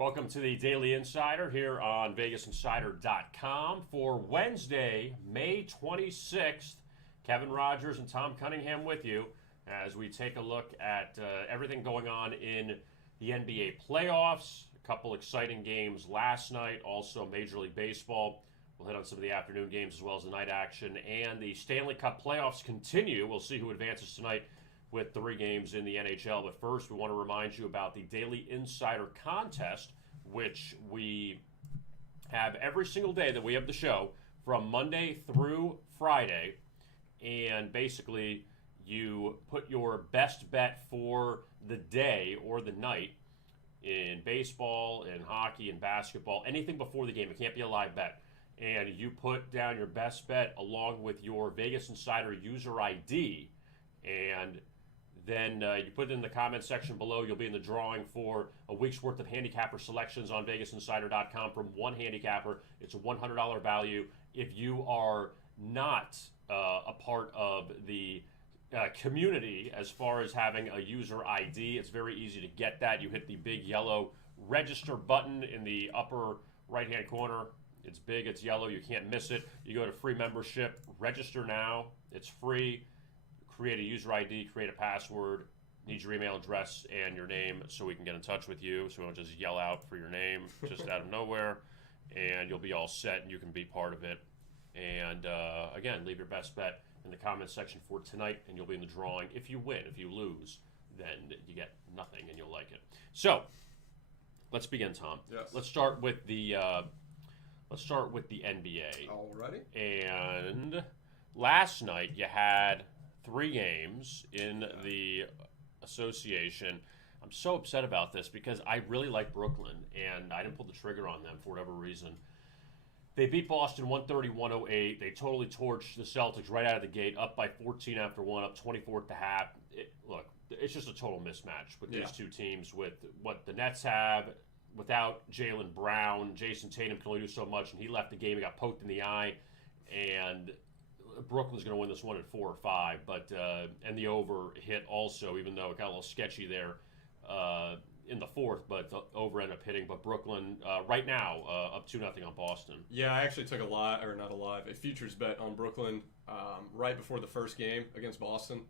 Welcome to the Daily Insider here on VegasInsider.com for Wednesday, May 26th. Kevin Rogers and Tom Cunningham with you as we take a look at everything going on in the NBA playoffs. A couple exciting games last night, also Major League Baseball. We'll hit on some of the afternoon games as well as the night action. And the Stanley Cup playoffs continue. We'll see who advances tonight with 3 games in the NHL. But first, we want to remind you about the Daily Insider contest, which we have every single day that we have the show from Monday through Friday. And basically, you put your best bet for the day or the night in baseball, in hockey, in basketball, anything before the game. It can't be a live bet. And you put down your best bet along with your Vegas Insider user ID, and then you put it in the comment section below. You'll be in the drawing for a week's worth of handicapper selections on VegasInsider.com from one handicapper. It's a $100 value. If you are not a part of the community as far as having a user ID, it's very easy to get that. You hit the big yellow register button in the upper right-hand corner. It's big, it's yellow, you can't miss it. You go to free membership, register now. It's free. Create a user ID, create a password, need your email address and your name so we can get in touch with you, so we don't just yell out for your name just out of nowhere, and you'll be all set and you can be part of it. And again, leave your best bet in the comment section for tonight and you'll be in the drawing. If you win, if you lose, then you get nothing and you'll like it. So let's begin, Tom. Yes. Let's start with the NBA. Alrighty. And last night you had 3 games in the association. I'm so upset about this because I really like Brooklyn, and I didn't pull the trigger on them for whatever reason. They beat Boston 130-108. They totally torched the Celtics right out of the gate, up by 14 after 1, up 24 at the half. Look, it's just a total mismatch with these two teams, with what the Nets have. Without Jaylen Brown, Jason Tatum can only do so much, and he left the game. He got poked in the eye, and Brooklyn's going to win this one at 4 or 5, but and the over hit also, even though it got a little sketchy there in the 4th, but the over ended up hitting. But Brooklyn right now up 2-0 on Boston. Yeah, I actually took a futures bet on Brooklyn right before the first game against Boston.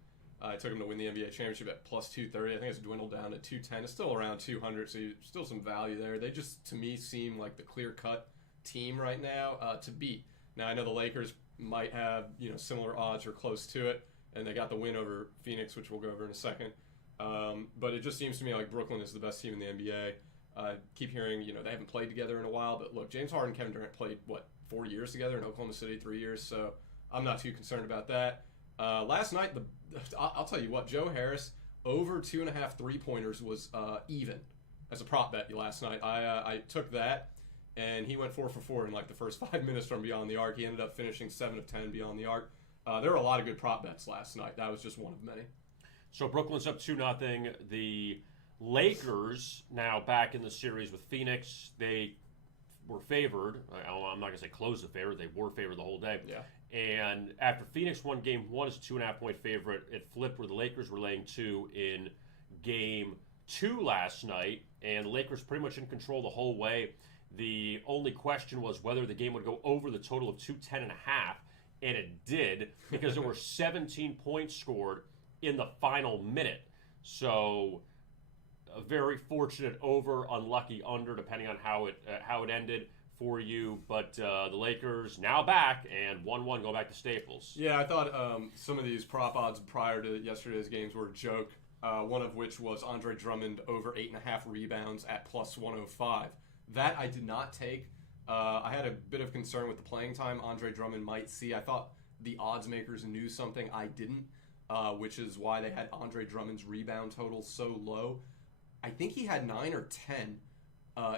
I took them to win the NBA championship at plus 230. I think it's dwindled down to 210. It's still around 200, so still some value there. They just, to me, seem like the clear-cut team right now to beat. Now, I know the Lakers might have similar odds or close to it, and they got the win over Phoenix, which we'll go over in a second. But it just seems to me like Brooklyn is the best team in the NBA. I keep hearing they haven't played together in a while, but look, James Harden and Kevin Durant played 4 years together in Oklahoma City, 3 years, so I'm not too concerned about that. Last night, I'll tell you what, Joe Harris over 2.5 3-pointers was even as a prop bet last night. I took that. And he went 4 for 4 in the first 5 minutes from beyond the arc. He ended up finishing 7 of 10 beyond the arc. There were a lot of good prop bets last night. That was just one of many. So Brooklyn's up 2-0. The Lakers now back in the series with Phoenix. They were favored. I'm not going to say close the favor. They were favored the whole day. Yeah. And after Phoenix won game 1 as a 2.5-point favorite, it flipped where the Lakers were laying 2 in game 2 last night. And the Lakers pretty much in control the whole way. The only question was whether the game would go over the total of 210.5, and it did because there were 17 points scored in the final minute. So a very fortunate over, unlucky under, depending on how it ended for you. But the Lakers now back and 1-1 go back to Staples. Yeah, I thought some of these prop odds prior to yesterday's games were a joke. One of which was Andre Drummond over 8.5 rebounds at plus 105. That I did not take. I had a bit of concern with the playing time Andre Drummond might see. I thought the odds makers knew something I didn't, which is why they had Andre Drummond's rebound total so low. I think he had 9 or 10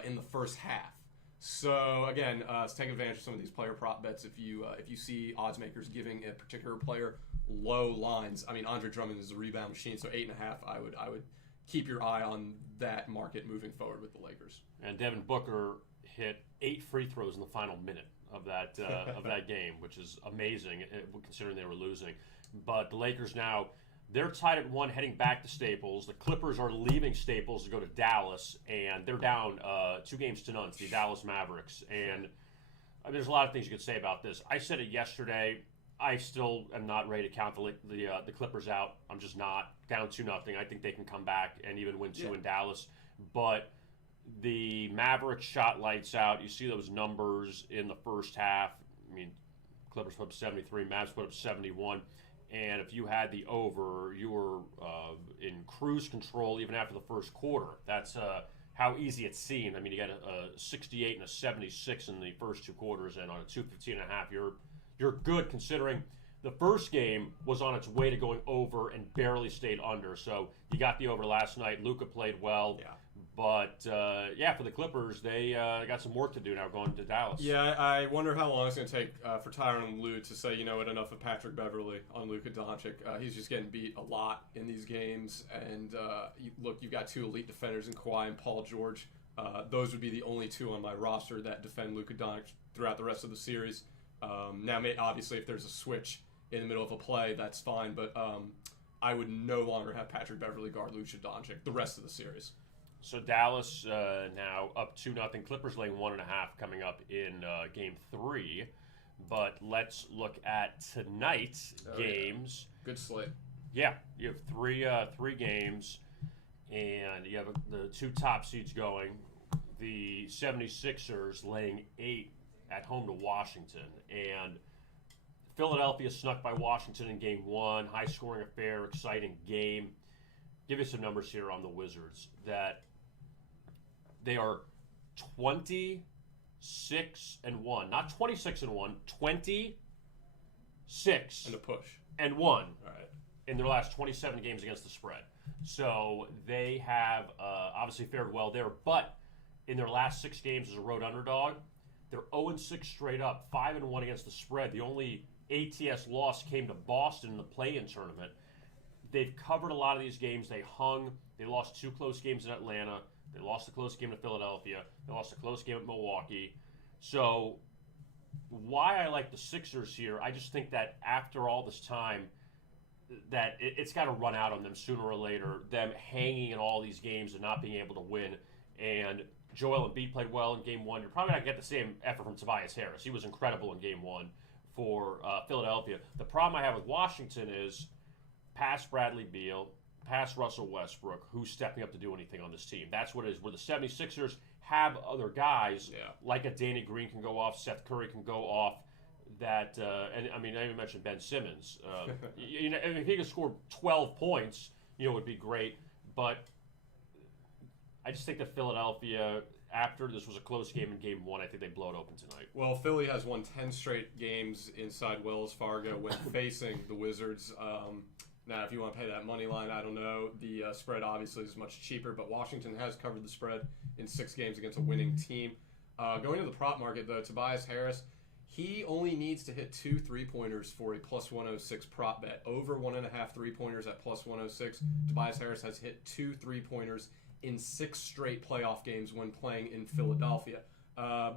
in the first half. So again, take advantage of some of these player prop bets. If you see odds makers giving a particular player low lines, I mean Andre Drummond is a rebound machine, so 8.5. I would keep your eye on that market moving forward with the Lakers. And Devin Booker hit 8 free throws in the final minute of that game, which is amazing considering they were losing. But the Lakers now They're tied at 1 heading back to Staples. The Clippers are leaving Staples to go to Dallas, and they're down 2-0 to the Dallas Mavericks. And there's a lot of things you could say about this. I said it yesterday. I still am not ready to count the Clippers out. I'm just not. Down 2-0. I think they can come back and even win 2 in Dallas. But the Mavericks shot lights out. You see those numbers in the first half. I mean, Clippers put up 73, Mavs put up 71. And if you had the over, you were in cruise control even after the first quarter. That's how easy it seemed. I mean, you got a 68 and a 76 in the first 2 quarters, and on a 215.5, you're good considering the first game was on its way to going over and barely stayed under. So you got the over last night. Luka played well. Yeah. But, for the Clippers, they got some work to do now going to Dallas. Yeah, I wonder how long it's going to take for Tyronn Lue to say, you know what, enough of Patrick Beverley on Luka Doncic. He's just getting beat a lot in these games. And, you've got 2 elite defenders in Kawhi and Paul George. Those would be the only 2 on my roster that defend Luka Doncic throughout the rest of the series. Now, obviously, if there's a switch in the middle of a play, that's fine. But I would no longer have Patrick Beverley guard Luka Doncic the rest of the series. So Dallas now up 2-0. Clippers laying 1.5 coming up in Game 3. But let's look at tonight's games. Yeah. Good slate. Yeah, you have three games, and you have the 2 top seeds going. The 76ers laying 8 at home to Washington, and Philadelphia snuck by Washington in Game 1. High-scoring affair, exciting game. Give you some numbers here on the Wizards. That they are 26-1, not 26-1, 26 and a push and 1 in their last 27 games against the spread. So they have obviously fared well there, but in their last 6 games as a road underdog, they're 0-6 straight up, 5-1 against the spread. The only ATS loss came to Boston in the play-in tournament. They've covered a lot of these games. They hung. They lost 2 close games in Atlanta. They lost a close game to Philadelphia. They lost a close game at Milwaukee. So why I like the Sixers here, I just think that after all this time, that it's got to run out on them sooner or later, them hanging in all these games and not being able to win. And Joel Embiid played well in Game 1. You're probably not going to get the same effort from Tobias Harris. He was incredible in Game 1 for Philadelphia. The problem I have with Washington is past Bradley Beal, past Russell Westbrook, who's stepping up to do anything on this team. That's what it is. Where the 76ers have other guys, like a Danny Green can go off, Seth Curry can go off, that, and I mean, I even mentioned Ben Simmons. If he could score 12 points, it would be great. But I just think that Philadelphia, after this was a close game in Game 1, I think they blow it open tonight. Well, Philly has won 10 straight games inside Wells Fargo when facing the Wizards. Now, if you want to pay that money line, I don't know. The spread obviously is much cheaper, but Washington has covered the spread in 6 games against a winning team. Going to the prop market, though, Tobias Harris, he only needs to hit 2 3-pointers for a plus 106 prop bet. Over 1.5 3-pointers at plus 106. Tobias Harris has hit 2 3-pointers in 6 straight playoff games when playing in Philadelphia.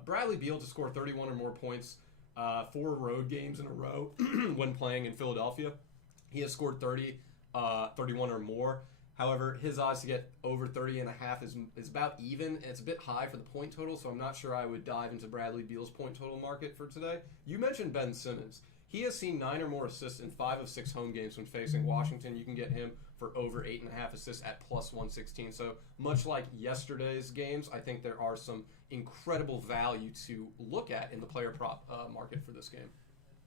Bradley Beal to score 31 or more points 4 road games in a row when playing in Philadelphia. He has scored 30, 31 or more. However, his odds to get over 30.5 is about even, and it's a bit high for the point total, so I'm not sure I would dive into Bradley Beal's point total market for today. You mentioned Ben Simmons. He has seen 9 or more assists in 5 of 6 home games when facing Washington. You can get him for over 8.5 assists at plus 116. So much like yesterday's games, I think there are some incredible value to look at in the player prop market for this game.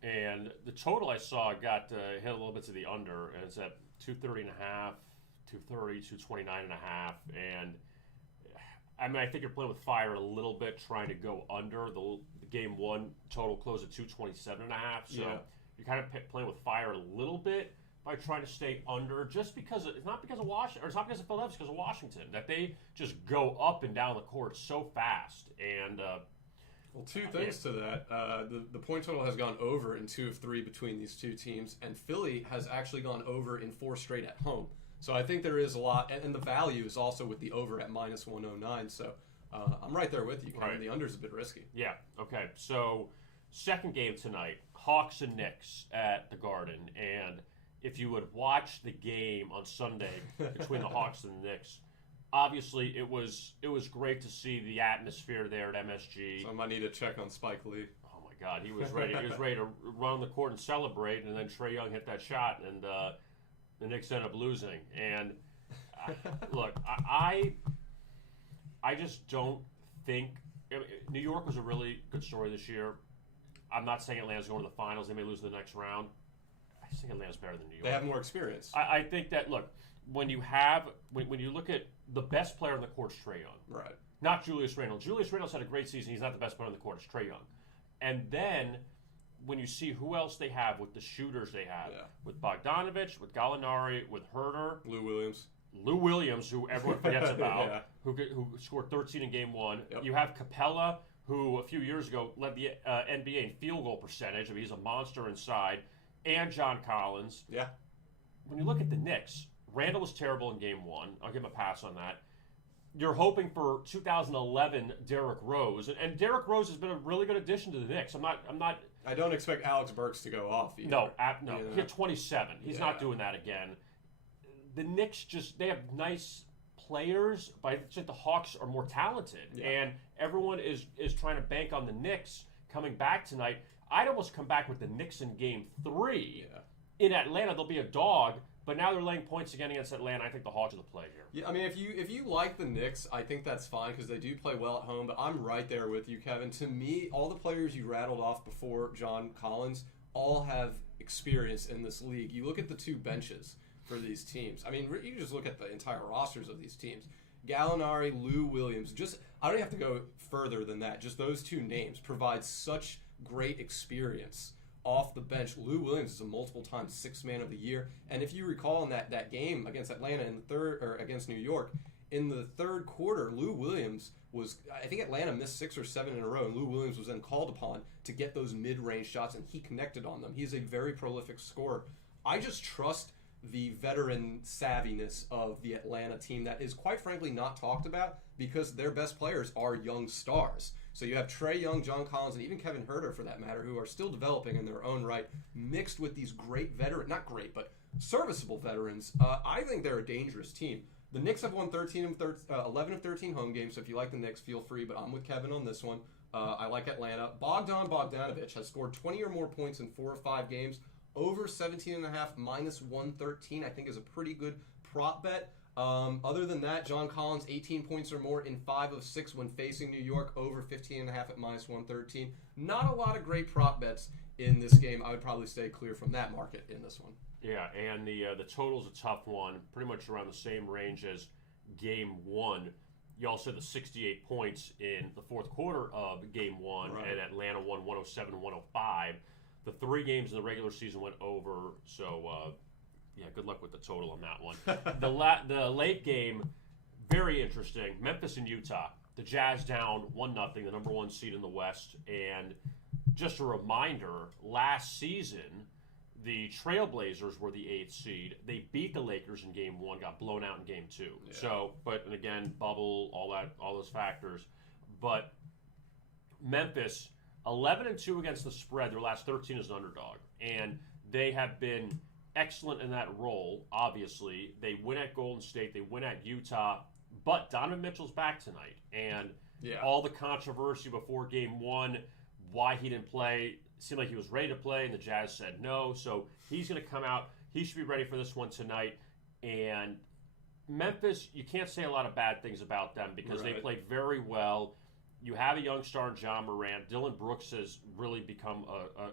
And the total I saw got hit a little bit to the under, and it's at 230.5, 230, 229.5. And I mean, I think you're playing with fire a little bit, trying to go under. The Game 1 total closed at 227.5. So you're kind of playing with fire a little bit by trying to stay under, just because it's not because of Washington, or it's not because of Philadelphia, it's because of Washington, that they just go up and down the court so fast. And well, 2 things to that. The point total has gone over in 2 of 3 between these 2 teams, and Philly has actually gone over in 4 straight at home. So I think there is a lot, and the value is also with the over at minus 109. So I'm right there with you. Right. The under's a bit risky. Yeah, okay. So second game tonight, Hawks and Knicks at the Garden, and if you would watch the game on Sunday between the Hawks and the Knicks, obviously it was great to see the atmosphere there at MSG. So I might need to check on Spike Lee. Oh my God, he was ready. He was ready to run on the court and celebrate, and then Trae Young hit that shot, and the Knicks ended up losing. And look, I just don't think New York was a really good story this year. I'm not saying Atlanta's going to the finals. They may lose in the next round. I just think Atlanta's better than New York. They have more experience. I think that, look, when you look at the best player on the court is Trae Young. Right. Not Julius Randle. Julius Randle's had a great season. He's not the best player on the court. It's Trae Young. And then when you see who else they have with the shooters they have, with Bogdanovich, with Gallinari, with Herter. Lou Williams, who everyone forgets about, who scored 13 in Game 1. Yep. You have Capella, who a few years ago led the NBA in field goal percentage. I mean, he's a monster inside. And John Collins. Yeah. When you look at the Knicks, Randle was terrible in Game 1. I'll give him a pass on that. You're hoping for 2011 Derrick Rose, and Derrick Rose has been a really good addition to the Knicks. I'm not. I don't expect Alex Burks to go off either. No. He had 27. He's not doing that again. The Knicks they have nice players, but I think the Hawks are more talented, and everyone is trying to bank on the Knicks coming back tonight. I'd almost come back with the Knicks in Game 3. Yeah. In Atlanta, they'll be a dog, but now they're laying points again against Atlanta. I think the Hawks are the play here. Yeah, I mean, if you like the Knicks, I think that's fine because they do play well at home, but I'm right there with you, Kevin. To me, all the players you rattled off before John Collins all have experience in this league. You look at the two benches for these teams. I mean, you just look at the entire rosters of these teams. Gallinari, Lou Williams, I don't have to go further than that. Just those two names provide such great experience off the bench. Lou Williams is a multiple-time Sixth Man of the Year, and if you recall in that game against Atlanta against New York, in the third quarter, Lou Williams I think Atlanta missed 6 or 7 in a row, and Lou Williams was then called upon to get those mid-range shots, and he connected on them. He's a very prolific scorer. I just trust the veteran savviness of the Atlanta team that is quite frankly not talked about because their best players are young stars. So you have Trae Young, John Collins, and even Kevin Herter for that matter, who are still developing in their own right, mixed with these great not great, but serviceable veterans. I think they're a dangerous team. The Knicks have won 11 of 13 home games, so if you like the Knicks, feel free, but I'm with Kevin on this one. I like Atlanta. Bogdanovich has scored 20 or more points in 4 or 5 games. Over 17.5 minus 113, I think, is a pretty good prop bet. Other than that, John Collins, 18 points or more in 5 of 6 when facing New York, over 15.5 at minus 113. Not a lot of great prop bets in this game. I would probably stay clear from that market in this one. Yeah, and the total's a tough one, pretty much around the same range as Game 1. You also had the 68 points in the fourth quarter of Game 1, right. And Atlanta won 107-105. The 3 games in the regular season went over, so good luck with the total on that one. The late game, very interesting. Memphis and Utah. The Jazz down 1-0, the number 1 seed in the West. And just a reminder, last season, the Trailblazers were the 8th seed. They beat the Lakers in Game 1, got blown out in Game 2. Yeah. So, and again, bubble, all those factors. But Memphis, 11-2 against the spread. Their last 13 as an underdog. And they have been excellent in that role, obviously. They win at Golden State. They win at Utah. But Donovan Mitchell's back tonight. And all the controversy before Game 1, why he didn't play, seemed like he was ready to play, and the Jazz said no. So he's going to come out. He should be ready for this one tonight. And Memphis, you can't say a lot of bad things about them because they played very well. You have a young star in John Morant. Dylan Brooks has really become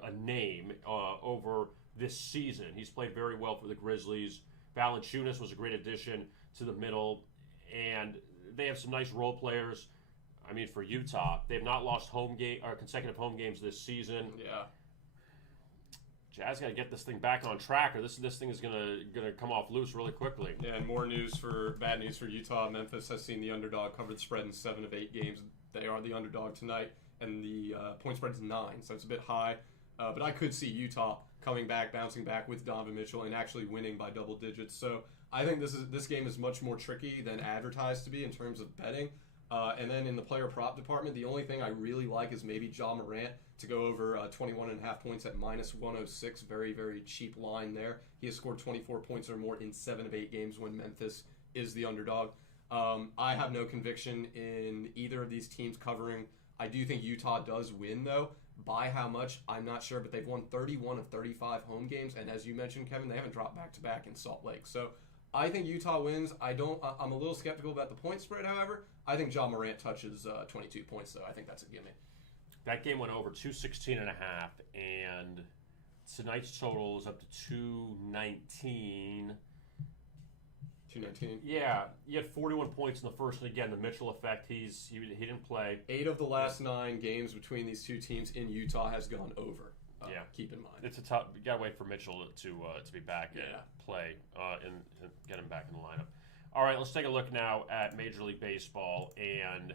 a name over this season. He's played very well for the Grizzlies. Valanciunas was a great addition to the middle. And they have some nice role players. I mean, for Utah, they've not lost consecutive home games this season. Yeah. Jazz got to get this thing back on track, or this thing is gonna come off loose really quickly. Yeah, and bad news for Utah. Memphis has seen the underdog cover the spread in 7 of 8 games. They are the underdog tonight, and the point spread is 9, so it's a bit high. But I could see Utah coming back, bouncing back with Donovan Mitchell, and actually winning by double digits. So I think this game is much more tricky than advertised to be in terms of betting. And then in the player prop department, the only thing I really like is maybe Ja Morant to go over 21.5 points at -106. Very, very cheap line there. He has scored 24 points or more in 7 of 8 games when Memphis is the underdog. I have no conviction in either of these teams covering. I do think Utah does win, though. By how much, I'm not sure, but they've won 31 of 35 home games, and as you mentioned, Kevin, they haven't dropped back-to-back in Salt Lake. So I think Utah wins. I'm a little skeptical about the point spread, however. I think Ja Morant touches 22 points, though. I think that's a gimme. That game went over 216.5, and tonight's total is up to 219. 219. Yeah, he had 41 points in the first, and again, the Mitchell effect. He didn't play. 8 of the last 9 games between these two teams in Utah has gone over. Keep in mind. It's a tough. You gotta wait for Mitchell to be back and play and get him back in the lineup. All right, let's take a look now at Major League Baseball, and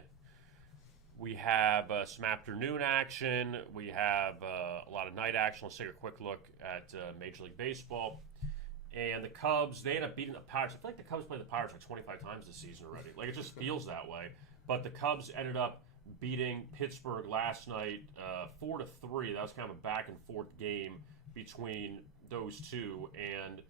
we have some afternoon action. We have a lot of night action. Let's take a quick look at Major League Baseball. And the Cubs, they end up beating the Pirates. I feel like the Cubs played the Pirates like 25 times this season already. Like, it just feels that way. But the Cubs ended up beating Pittsburgh last night 4-3. That was kind of a back-and-forth game between those two. And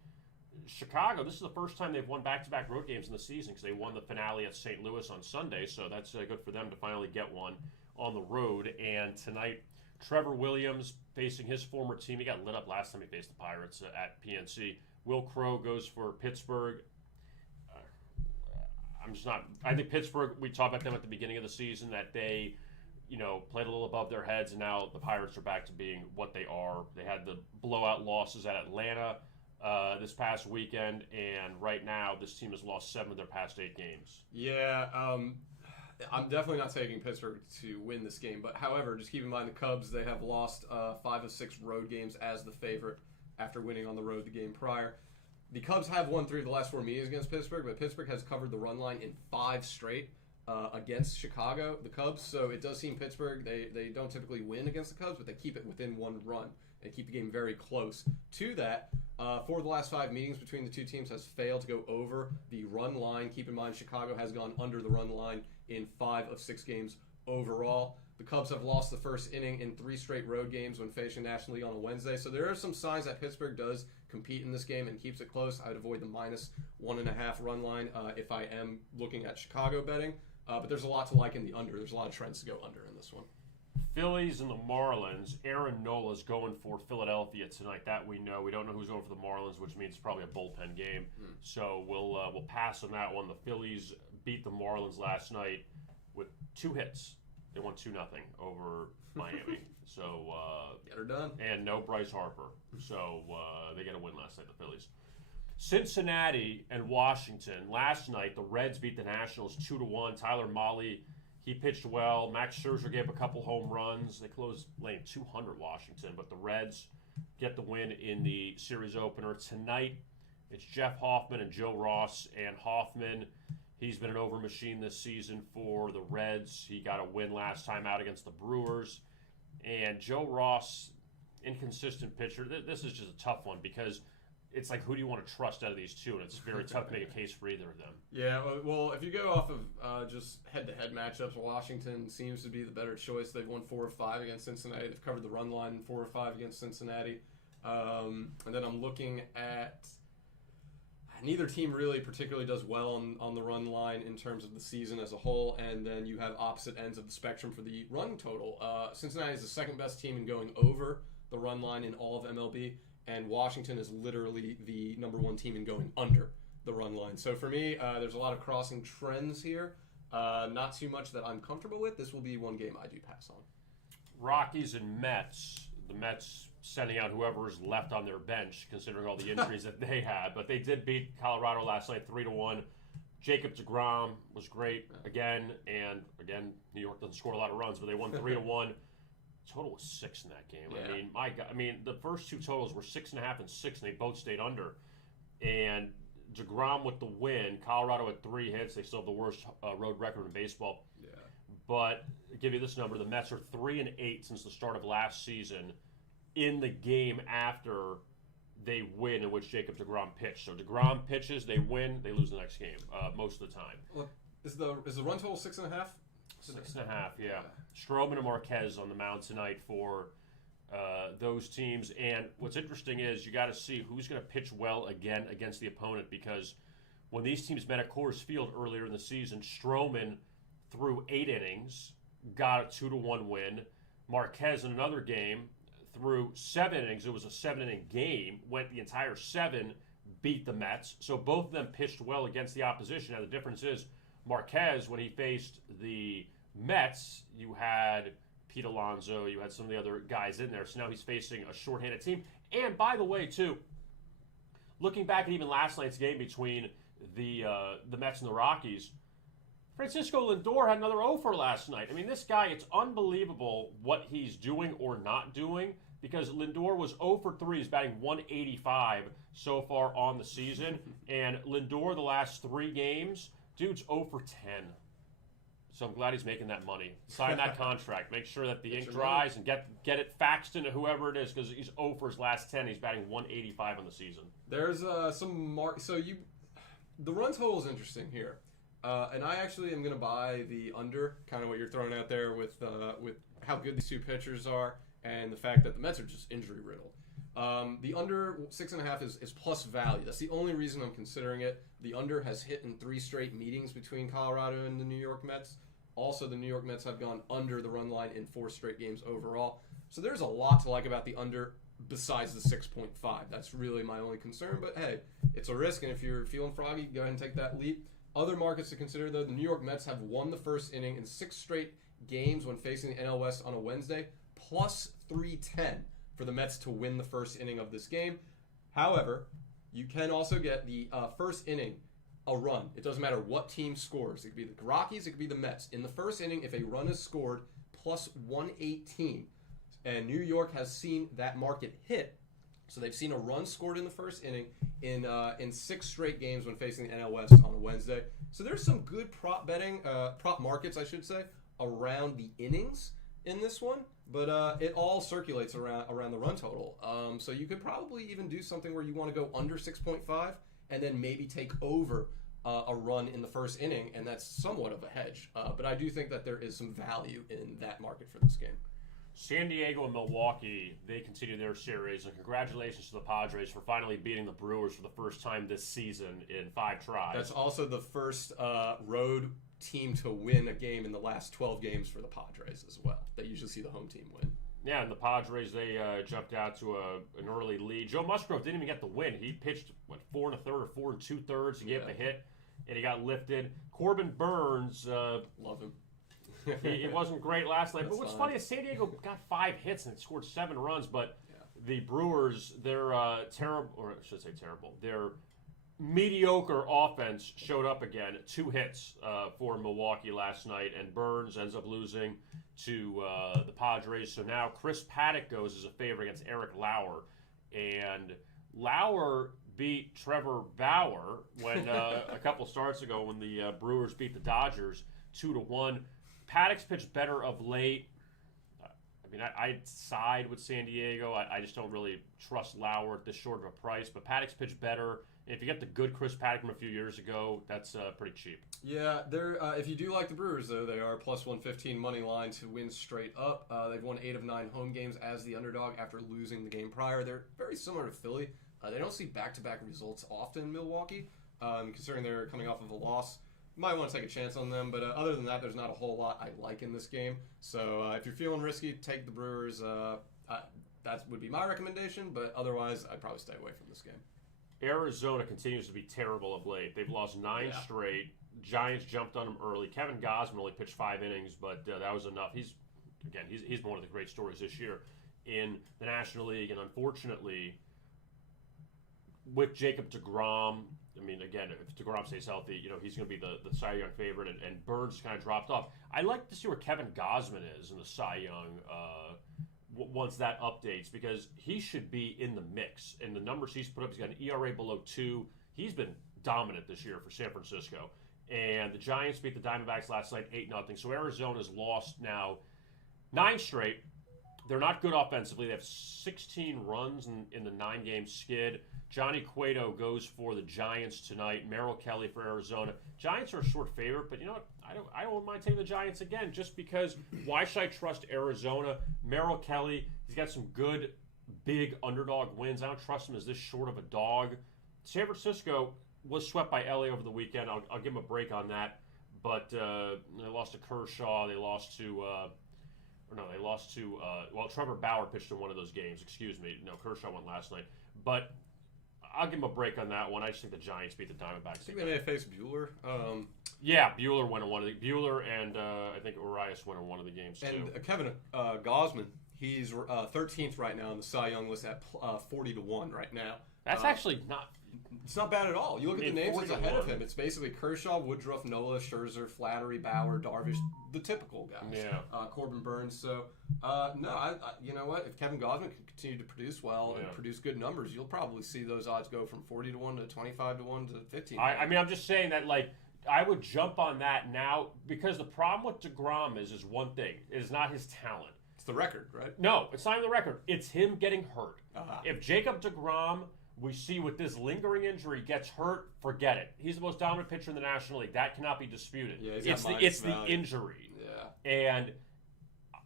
Chicago, this is the first time they've won back-to-back road games in the season because they won the finale at St. Louis on Sunday. So that's good for them to finally get one on the road. And tonight, Trevor Williams facing his former team. He got lit up last time he faced the Pirates at PNC. Will Crow goes for Pittsburgh. I think Pittsburgh, we talked about them at the beginning of the season, that they, played a little above their heads, and now the Pirates are back to being what they are. They had the blowout losses at Atlanta this past weekend, and right now this team has lost 7 of their past 8 games. Yeah, I'm definitely not taking Pittsburgh to win this game, but however, just keep in mind the Cubs, they have lost 5 of 6 road games as the favorite after winning on the road the game prior. The Cubs have won 3 of the last 4 meetings against Pittsburgh, but Pittsburgh has covered the run line in 5 straight against Chicago, the Cubs. So it does seem Pittsburgh, they don't typically win against the Cubs, but they keep it within 1 run and keep the game very close. To that, 4 of the last 5 meetings between the two teams has failed to go over the run line. Keep in mind, Chicago has gone under the run line in 5 of 6 games overall. The Cubs have lost the first inning in 3 straight road games when facing National League on a Wednesday. So there are some signs that Pittsburgh does compete in this game and keeps it close. I would avoid the -1.5 run line if I am looking at Chicago betting. But there's a lot to like in the under. There's a lot of trends to go under in this one. Phillies and the Marlins. Aaron Nola's going for Philadelphia tonight. That we know. We don't know who's going for the Marlins, which means it's probably a bullpen game. So we'll pass on that one. The Phillies beat the Marlins last night with 2 hits. They won 2-0 over Miami. So get her done. And no Bryce Harper. So they got a win last night, the Phillies. Cincinnati and Washington. Last night, the Reds beat the Nationals 2-1. Tyler Mahle, he pitched well. Max Scherzer gave a couple home runs. They closed lane 200 Washington, but the Reds get the win in the series opener. Tonight, it's Jeff Hoffman and Joe Ross. And Hoffman, he's been an over machine this season for the Reds. He got a win last time out against the Brewers. And Joe Ross, inconsistent pitcher. This is just a tough one because it's like, who do you want to trust out of these two? And it's very tough to make a case for either of them. Yeah, well, if you go off of just head-to-head matchups, Washington seems to be the better choice. They've won 4 of 5 against Cincinnati. They've covered the run line in 4 of 5 against Cincinnati. And then I'm looking at neither team really particularly does well on the run line in terms of the season as a whole, and then you have opposite ends of the spectrum for the run total. Cincinnati is the second best team in going over the run line in all of MLB, and Washington is literally the number 1 team in going under the run line. So for me, there's a lot of crossing trends here. Not too much that I'm comfortable with. This will be one game I do pass on. Rockies and Mets. The Mets sending out whoever is left on their bench, considering all the injuries that they had. But they did beat Colorado last night 3-1. Jacob deGrom was great again. And again, New York doesn't score a lot of runs, but they won 3-1. Total was 6 in that game. Yeah. I mean, my God. I mean, the first 2 totals were 6.5 and 6, and they both stayed under. And deGrom with the win. Colorado had 3 hits. They still have the worst road record in baseball. Yeah. But I'll give you this number: the Mets are 3-8 since the start of last season in the game after they win, in which Jacob deGrom pitched. So deGrom pitches, they win, they lose the next game most of the time. Well, Is the run total 6.5? 6.5, yeah. Stroman and Marquez on the mound tonight for those teams. And what's interesting is you got to see who's going to pitch well again against the opponent, because when these teams met at Coors Field earlier in the season, Stroman threw 8 innings, got a 2-1 win. Marquez in another game threw 7 innings. It was a 7-inning game, went the entire 7, beat the Mets. So both of them pitched well against the opposition. Now the difference is Marquez, when he faced the Mets, you had Pete Alonso, you had some of the other guys in there. So now he's facing a shorthanded team. And by the way, too, looking back at even last night's game between the Mets and the Rockies, Francisco Lindor had another 0 for last night. I mean, this guy, it's unbelievable what he's doing or not doing, because Lindor was 0 for 3. He's batting 185 so far on the season. And Lindor, the last 3 games, dude's 0 for 10. So I'm glad he's making that money. Sign that contract. Make sure that the ink dries and get it faxed into whoever it is, because he's 0 for his last 10. He's batting 185 on the season. There's some the run total is interesting here. And I actually am going to buy the under, kind of what you're throwing out there with how good these two pitchers are and the fact that the Mets are just injury riddled. The under 6.5 is plus value. That's the only reason I'm considering it. The under has hit in 3 straight meetings between Colorado and the New York Mets. Also, the New York Mets have gone under the run line in 4 straight games overall. So there's a lot to like about the under besides the 6.5. That's really my only concern. But hey, it's a risk, and if you're feeling froggy, go ahead and take that leap. Other markets to consider, though, the New York Mets have won the first inning in 6 straight games when facing the NL West on a Wednesday, plus 310 for the Mets to win the first inning of this game. However, you can also get the first inning a run. It doesn't matter what team scores. It could be the Rockies, it could be the Mets. In the first inning, if a run is scored, plus 118. And New York has seen that market hit. So they've seen a run scored in the first inning in 6 straight games when facing the NL West on a Wednesday. So there's some good prop markets, I should say, around the innings in this one. But it all circulates around the run total. So you could probably even do something where you want to go under 6.5 and then maybe take over a run in the first inning, and that's somewhat of a hedge. But I do think that there is some value in that market for this game. San Diego and Milwaukee, they continue their series, and congratulations to the Padres for finally beating the Brewers for the first time this season in 5 tries. That's also the first road team to win a game in the last 12 games for the Padres as well. They usually see the home team win. Yeah, and the Padres, they jumped out to an early lead. Joe Musgrove didn't even get the win. He pitched, 4 1/3 or 4 2/3. He gave the hit, and he got lifted. Corbin Burns. Love him. It wasn't great last night. That's but what's fine. funny is San Diego got 5 hits and scored 7 runs, but the Brewers, their terrible, or I should say terrible, their mediocre offense showed up again. 2 hits for Milwaukee last night, and Burns ends up losing to the Padres. So now Chris Paddock goes as a favorite against Eric Lauer, and Lauer beat Trevor Bauer when a couple starts ago when the Brewers beat the Dodgers 2-1. Paddock's pitched better of late. I mean, I side with San Diego. I just don't really trust Lauer at this short of a price. But Paddock's pitched better. And if you get the good Chris Paddock from a few years ago, that's pretty cheap. Yeah, they're if you do like the Brewers, though, they are plus 115 money line to win straight up. They've won 8 of 9 home games as the underdog after losing the game prior. They're very similar to Philly. They don't see back-to-back results often in Milwaukee, considering they're coming off of a loss. You might want to take a chance on them, but other than that, there's not a whole lot I like in this game. So if you're feeling risky, take the Brewers. That would be my recommendation, but otherwise, I'd probably stay away from this game. Arizona continues to be terrible of late. They've lost 9 straight. Giants jumped on them early. Kevin Gausman only pitched 5 innings, but that was enough. He's one of the great stories this year in the National League, and unfortunately, with Jacob deGrom, I mean, again, if deGrom stays healthy, he's going to be the Cy Young favorite, and Burns kind of dropped off. I'd like to see where Kevin Gausman is in the Cy Young once that updates, because he should be in the mix. And the numbers he's put up, he's got an ERA below 2. He's been dominant this year for San Francisco. And the Giants beat the Diamondbacks last night 8-0. So Arizona's lost now 9 straight. They're not good offensively. They have 16 runs in the 9-game skid. Johnny Cueto goes for the Giants tonight. Merrill Kelly for Arizona. Giants are a short favorite, but you know what? I don't mind taking the Giants again just because why should I trust Arizona? Merrill Kelly, he's got some good, big underdog wins. I don't trust him as this short of a dog. San Francisco was swept by LA over the weekend. I'll give him a break on that. But they lost to Kershaw. They lost to... Trevor Bauer pitched in one of those games. Excuse me. No, Kershaw went last night. But I'll give him a break on that one. I just think the Giants beat the Diamondbacks. I think they may have faced Buehler. Yeah, Buehler went in one of the... Buehler and I think Urias went in one of the games, too. And Kevin Gausman, he's 13th right now on the Cy Young list at 40-1 right now. That's actually not... It's not bad at all. You look at the names that's ahead of him. It's basically Kershaw, Woodruff, Nola, Scherzer, Flattery, Bauer, Darvish, the typical guys. Yeah. Corbin Burns. So, you know what? If Kevin Gausman can continue to produce well and produce good numbers, you'll probably see those odds go from 40-1 to 25-1 to 15. I mean, I'm just saying that, like, I would jump on that now because the problem with DeGrom is one thing. It is not his talent. It's the record, right? No, it's not even the record. It's him getting hurt. Uh-huh. If Jacob DeGrom... we see with this lingering injury gets hurt, forget it. He's the most dominant pitcher in the National League. That cannot be disputed. Yeah, it's the injury. Yeah. And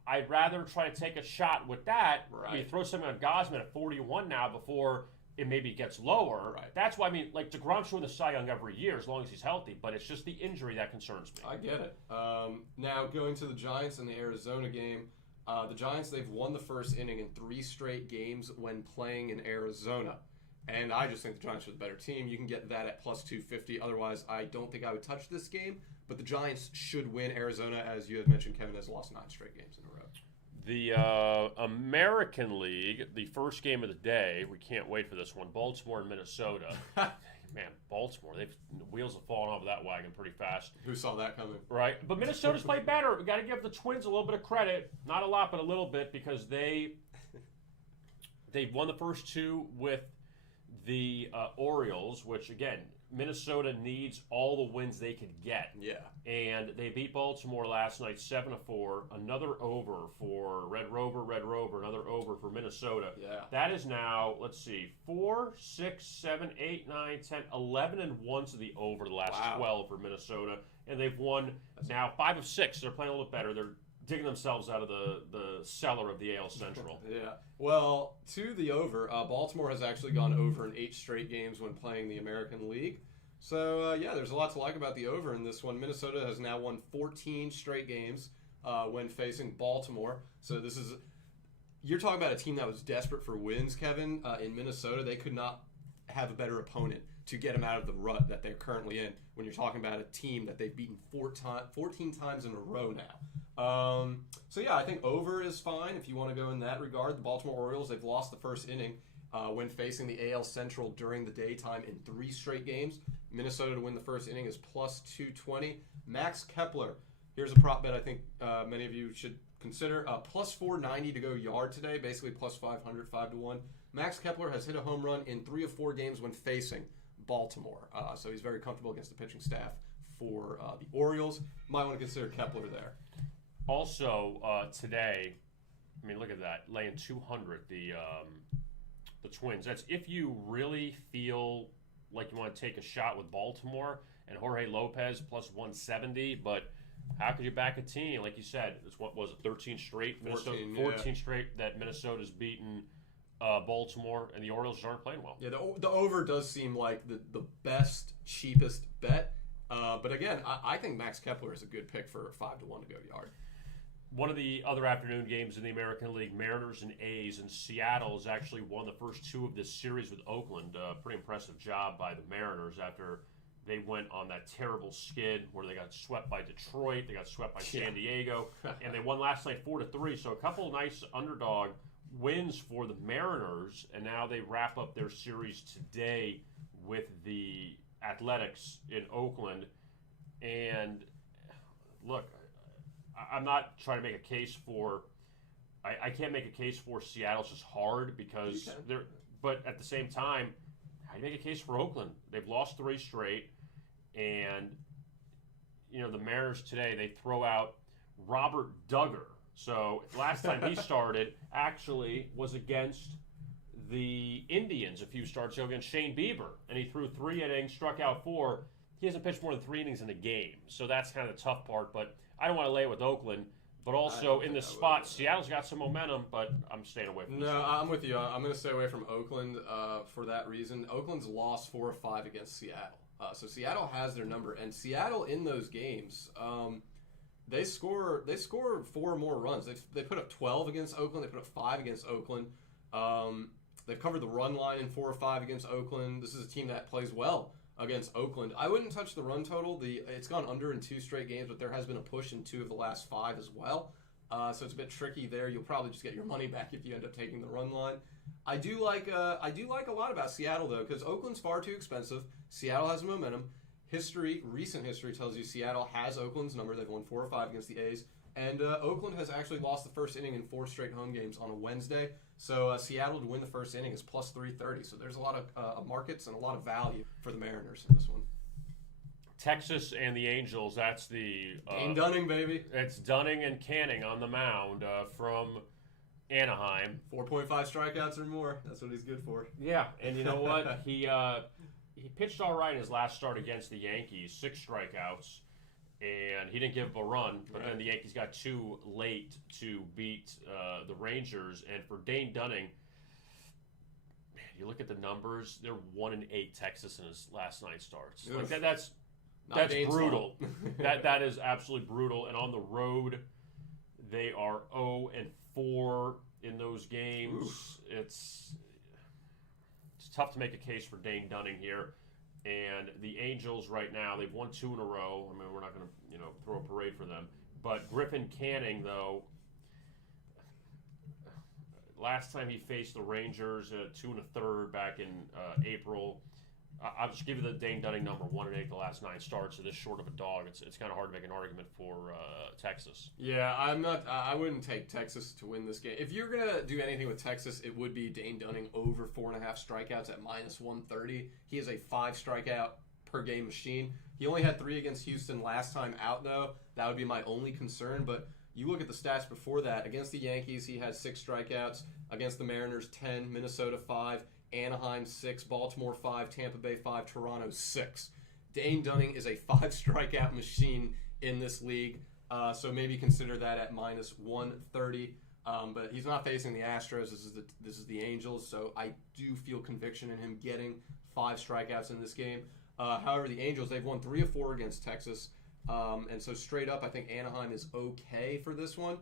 I'd rather try to take a shot with that. Right. You throw something on Gausman at 41 now before it maybe gets lower. Right. That's why, I mean, like, DeGrom's showing the Cy Young every year as long as he's healthy, but it's just the injury that concerns me. I get it. Now, going to the Giants and the Arizona game, the Giants, they've won the first inning in 3 straight games when playing in Arizona. And I just think the Giants are the better team. You can get that at plus 250. Otherwise, I don't think I would touch this game. But the Giants should win. Arizona, as you had mentioned, Kevin, has lost 9 straight games in a row. The American League, the first game of the day, we can't wait for this one, Baltimore and Minnesota. Man, Baltimore, the wheels have fallen off of that wagon pretty fast. Who saw that coming? Right. But Minnesota's played better. We got to give the Twins a little bit of credit. Not a lot, but a little bit, because they've won the first 2 with the Orioles, which, again, Minnesota needs all the wins they could get. Yeah. And they beat Baltimore last night 7-4. Another over for Red Rover, another over for Minnesota. Yeah. That is now, let's see, 4, 6, 7, 8, 9, 10, 11 and 1 to the over the last 12 for Minnesota. And they've won now 5 of 6. They're playing a little better. They're digging themselves out of the cellar of the AL Central. Yeah. Well, to the over, Baltimore has actually gone over in 8 straight games when playing the American League. So, there's a lot to like about the over in this one. Minnesota has now won 14 straight games when facing Baltimore. So this is... You're talking about a team that was desperate for wins, Kevin. In Minnesota, they could not have a better opponent to get them out of the rut that they're currently in when you're talking about a team that they've beaten 14 times in a row now. I think over is fine if you want to go in that regard. The Baltimore Orioles, they've lost the first inning when facing the AL Central during the daytime in 3 straight games. Minnesota to win the first inning is plus 220. Max Kepler, here's a prop bet I think many of you should consider. Plus 490 to go yard today, basically plus 500, 5-1. Max Kepler has hit a home run in 3 of 4 games when facing Baltimore. So he's very comfortable against the pitching staff for the Orioles. Might want to consider Kepler there. Also, today, I mean, look at that, laying 200, the Twins. That's if you really feel like you want to take a shot with Baltimore and Jorge Lopez plus 170, but how could you back a team? Like you said, it's what was it, 13 straight? 14 straight that Minnesota's beaten Baltimore, and the Orioles aren't playing well. Yeah, the over does seem like the best, cheapest bet. But again, I think Max Kepler is a good pick for 5-1 to go yard. One of the other afternoon games in the American League, Mariners and A's, and Seattle has actually won the first 2 of this series with Oakland. Pretty impressive job by the Mariners after they went on that terrible skid where they got swept by Detroit, they got swept by San Diego, and they won last night 4-3. So a couple nice underdog wins for the Mariners, and now they wrap up their series today with the Athletics in Oakland. And look, I'm not trying to make a case for I can't make a case for Seattle. It's just hard because they're, but at the same time, how do you make a case for Oakland? They've lost 3 straight, and the Mariners today, they throw out Robert Duggar, So last time he started actually was against the Indians a few starts ago against Shane Bieber, and he threw 3 innings, struck out 4. He hasn't pitched more than 3 innings in a game, so that's kind of the tough part. But I don't want to lay it with Oakland. But also in the spot, Seattle's got some momentum, but I'm staying away from this. No, I'm with you. I'm going to stay away from Oakland for that reason. Oakland's lost 4 or 5 against Seattle. So Seattle has their number. And Seattle in those games, they score 4 more runs. They put up 12 against Oakland. They put up 5 against Oakland. They've covered the run line in 4 or 5 against Oakland. This is a team that plays well against Oakland. I wouldn't touch the run total. It's gone under in 2 straight games, but there has been a push in 2 of the last 5 as well. So it's a bit tricky there. You'll probably just get your money back if you end up taking the run line. I do like a lot about Seattle though, because Oakland's far too expensive. Seattle has momentum. Recent history tells you Seattle has Oakland's number. They've won 4 or 5 against the A's. And Oakland has actually lost the first inning in 4 straight home games on a Wednesday. So Seattle to win the first inning is plus 330. So there's a lot of markets and a lot of value for the Mariners in this one. Texas and the Angels, that's the... Dane Dunning, baby. It's Dunning and Canning on the mound from Anaheim. 4.5 strikeouts or more. That's what he's good for. Yeah, and you know what? He pitched all right in his last start against the Yankees, 6 strikeouts. And he didn't give up a run, but then the Yankees got 2 late to beat the Rangers. And for Dane Dunning, man, you look at the numbers, they're 1-8 Texas in his last 9 starts. Like that's brutal. that is absolutely brutal. And on the road, they are 0-4 in those games. Oof. It's tough to make a case for Dane Dunning here. And the Angels right now, they've won 2 in a row. I mean, we're not going to, throw a parade for them. But Griffin Canning, though, last time he faced the Rangers, 2 1/3 back in April. I'll just give you the Dane Dunning number, 1-8 the last 9 starts. So this short of a dog, it's kind of hard to make an argument for Texas. Yeah, I wouldn't take Texas to win this game. If you're gonna do anything with Texas, it would be Dane Dunning over 4.5 strikeouts at minus 130. He is a 5 strikeout per game machine. He only had 3 against Houston last time out, though. That would be my only concern. But you look at the stats before that. Against the Yankees, he had 6 strikeouts. Against the Mariners, 10. Minnesota, 5. Anaheim 6, Baltimore 5, Tampa Bay 5, Toronto 6. Dane Dunning is a 5 strikeout machine in this league, so maybe consider that at minus 130. But he's not facing the Astros. This is the Angels, so I do feel conviction in him getting 5 strikeouts in this game. However, the Angels, they've won 3 of 4 against Texas, and so straight up, I think Anaheim is okay for this one.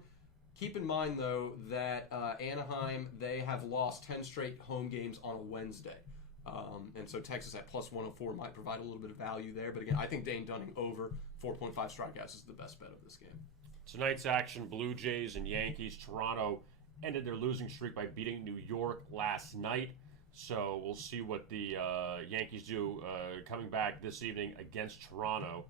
Keep in mind, though, that Anaheim, they have lost 10 straight home games on a Wednesday. And so Texas at plus 104 might provide a little bit of value there. But again, I think Dane Dunning over 4.5 strikeouts is the best bet of this game. Tonight's action, Blue Jays and Yankees. Toronto ended their losing streak by beating New York last night. So we'll see what the Yankees do coming back this evening against Toronto.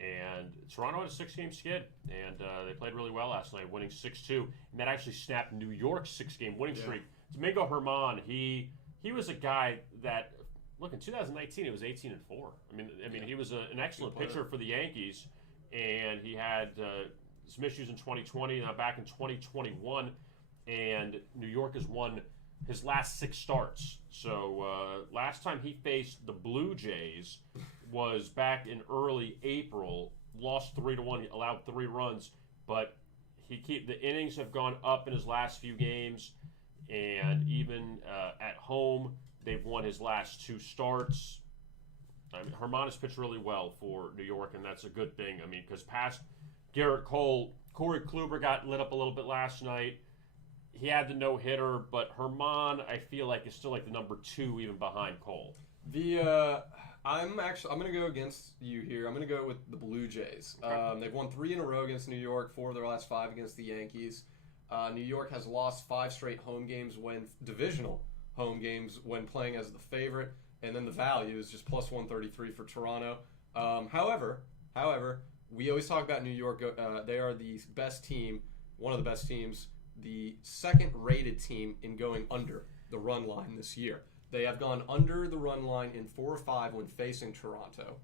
And Toronto had a 6-game skid, and they played really well last night, winning 6-2. And that actually snapped New York's 6-game winning streak. Domingo Germán, he was a guy that, look, in 2019, he was 18-4. I mean, he was an excellent pitcher for the Yankees, and he had some issues in 2020, now back in 2021, and New York has won his last 6 starts. So last time he faced the Blue Jays was back in early April, lost 3-1, allowed 3 runs, but the innings have gone up in his last few games, and even at home, they've won his last 2 starts. I mean, Germán has pitched really well for New York, and that's a good thing. I mean, because past Garrett Cole, Corey Kluber got lit up a little bit last night. He had the no-hitter, but Germán, I feel like, is still like the number 2 even behind Cole. I'm going to go against you here. I'm going to go with the Blue Jays. Okay. They've won 3 in a row against New York, 4 of their last 5 against the Yankees. New York has lost 5 straight home games divisional home games when playing as the favorite, and then the value is just plus 133 for Toronto. However, we always talk about New York. They are the best team, one of the best teams, the second-rated team in going under the run line this year. They have gone under the run line in 4 or 5 when facing Toronto.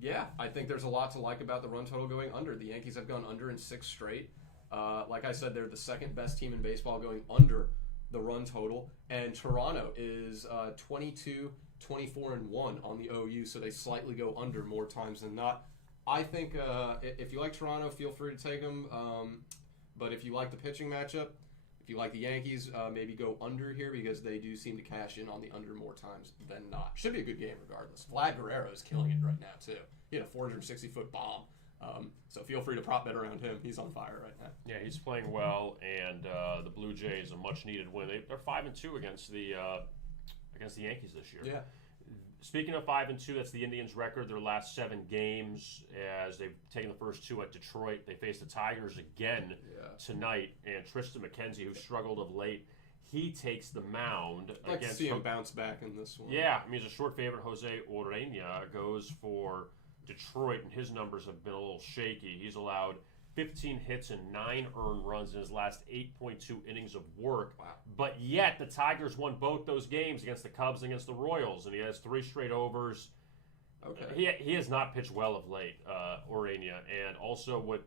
Yeah, I think there's a lot to like about the run total going under. The Yankees have gone under in 6 straight. Like I said, they're the second best team in baseball going under the run total. And Toronto is 22, 24, and 1 on the OU, so they slightly go under more times than not. I think if you like Toronto, feel free to take them. But if you like the pitching matchup, if you like the Yankees, maybe go under here because they do seem to cash in on the under more times than not. Should be a good game regardless. Vlad Guerrero is killing it right now, too. He had a 460-foot bomb. So feel free to prop bet around him. He's on fire right now. Yeah, he's playing well, and the Blue Jays a much-needed win. They're 5-2 against the Yankees this year. Yeah. Speaking of 5-2, that's the Indians' record. Their last 7 games, as they've taken the first 2 at Detroit. They face the Tigers again tonight, and Tristan McKenzie, who struggled of late, he takes the mound. I'd like to see him bounce back in this one. Yeah, I mean, he's a short favorite. Jose Urena goes for Detroit, and his numbers have been a little shaky. He's allowed 15 hits and 9 earned runs in his last 8.2 innings of work. Wow. But yet, the Tigers won both those games against the Cubs and against the Royals, and he has 3 straight overs. Okay. He has not pitched well of late, Urena, and also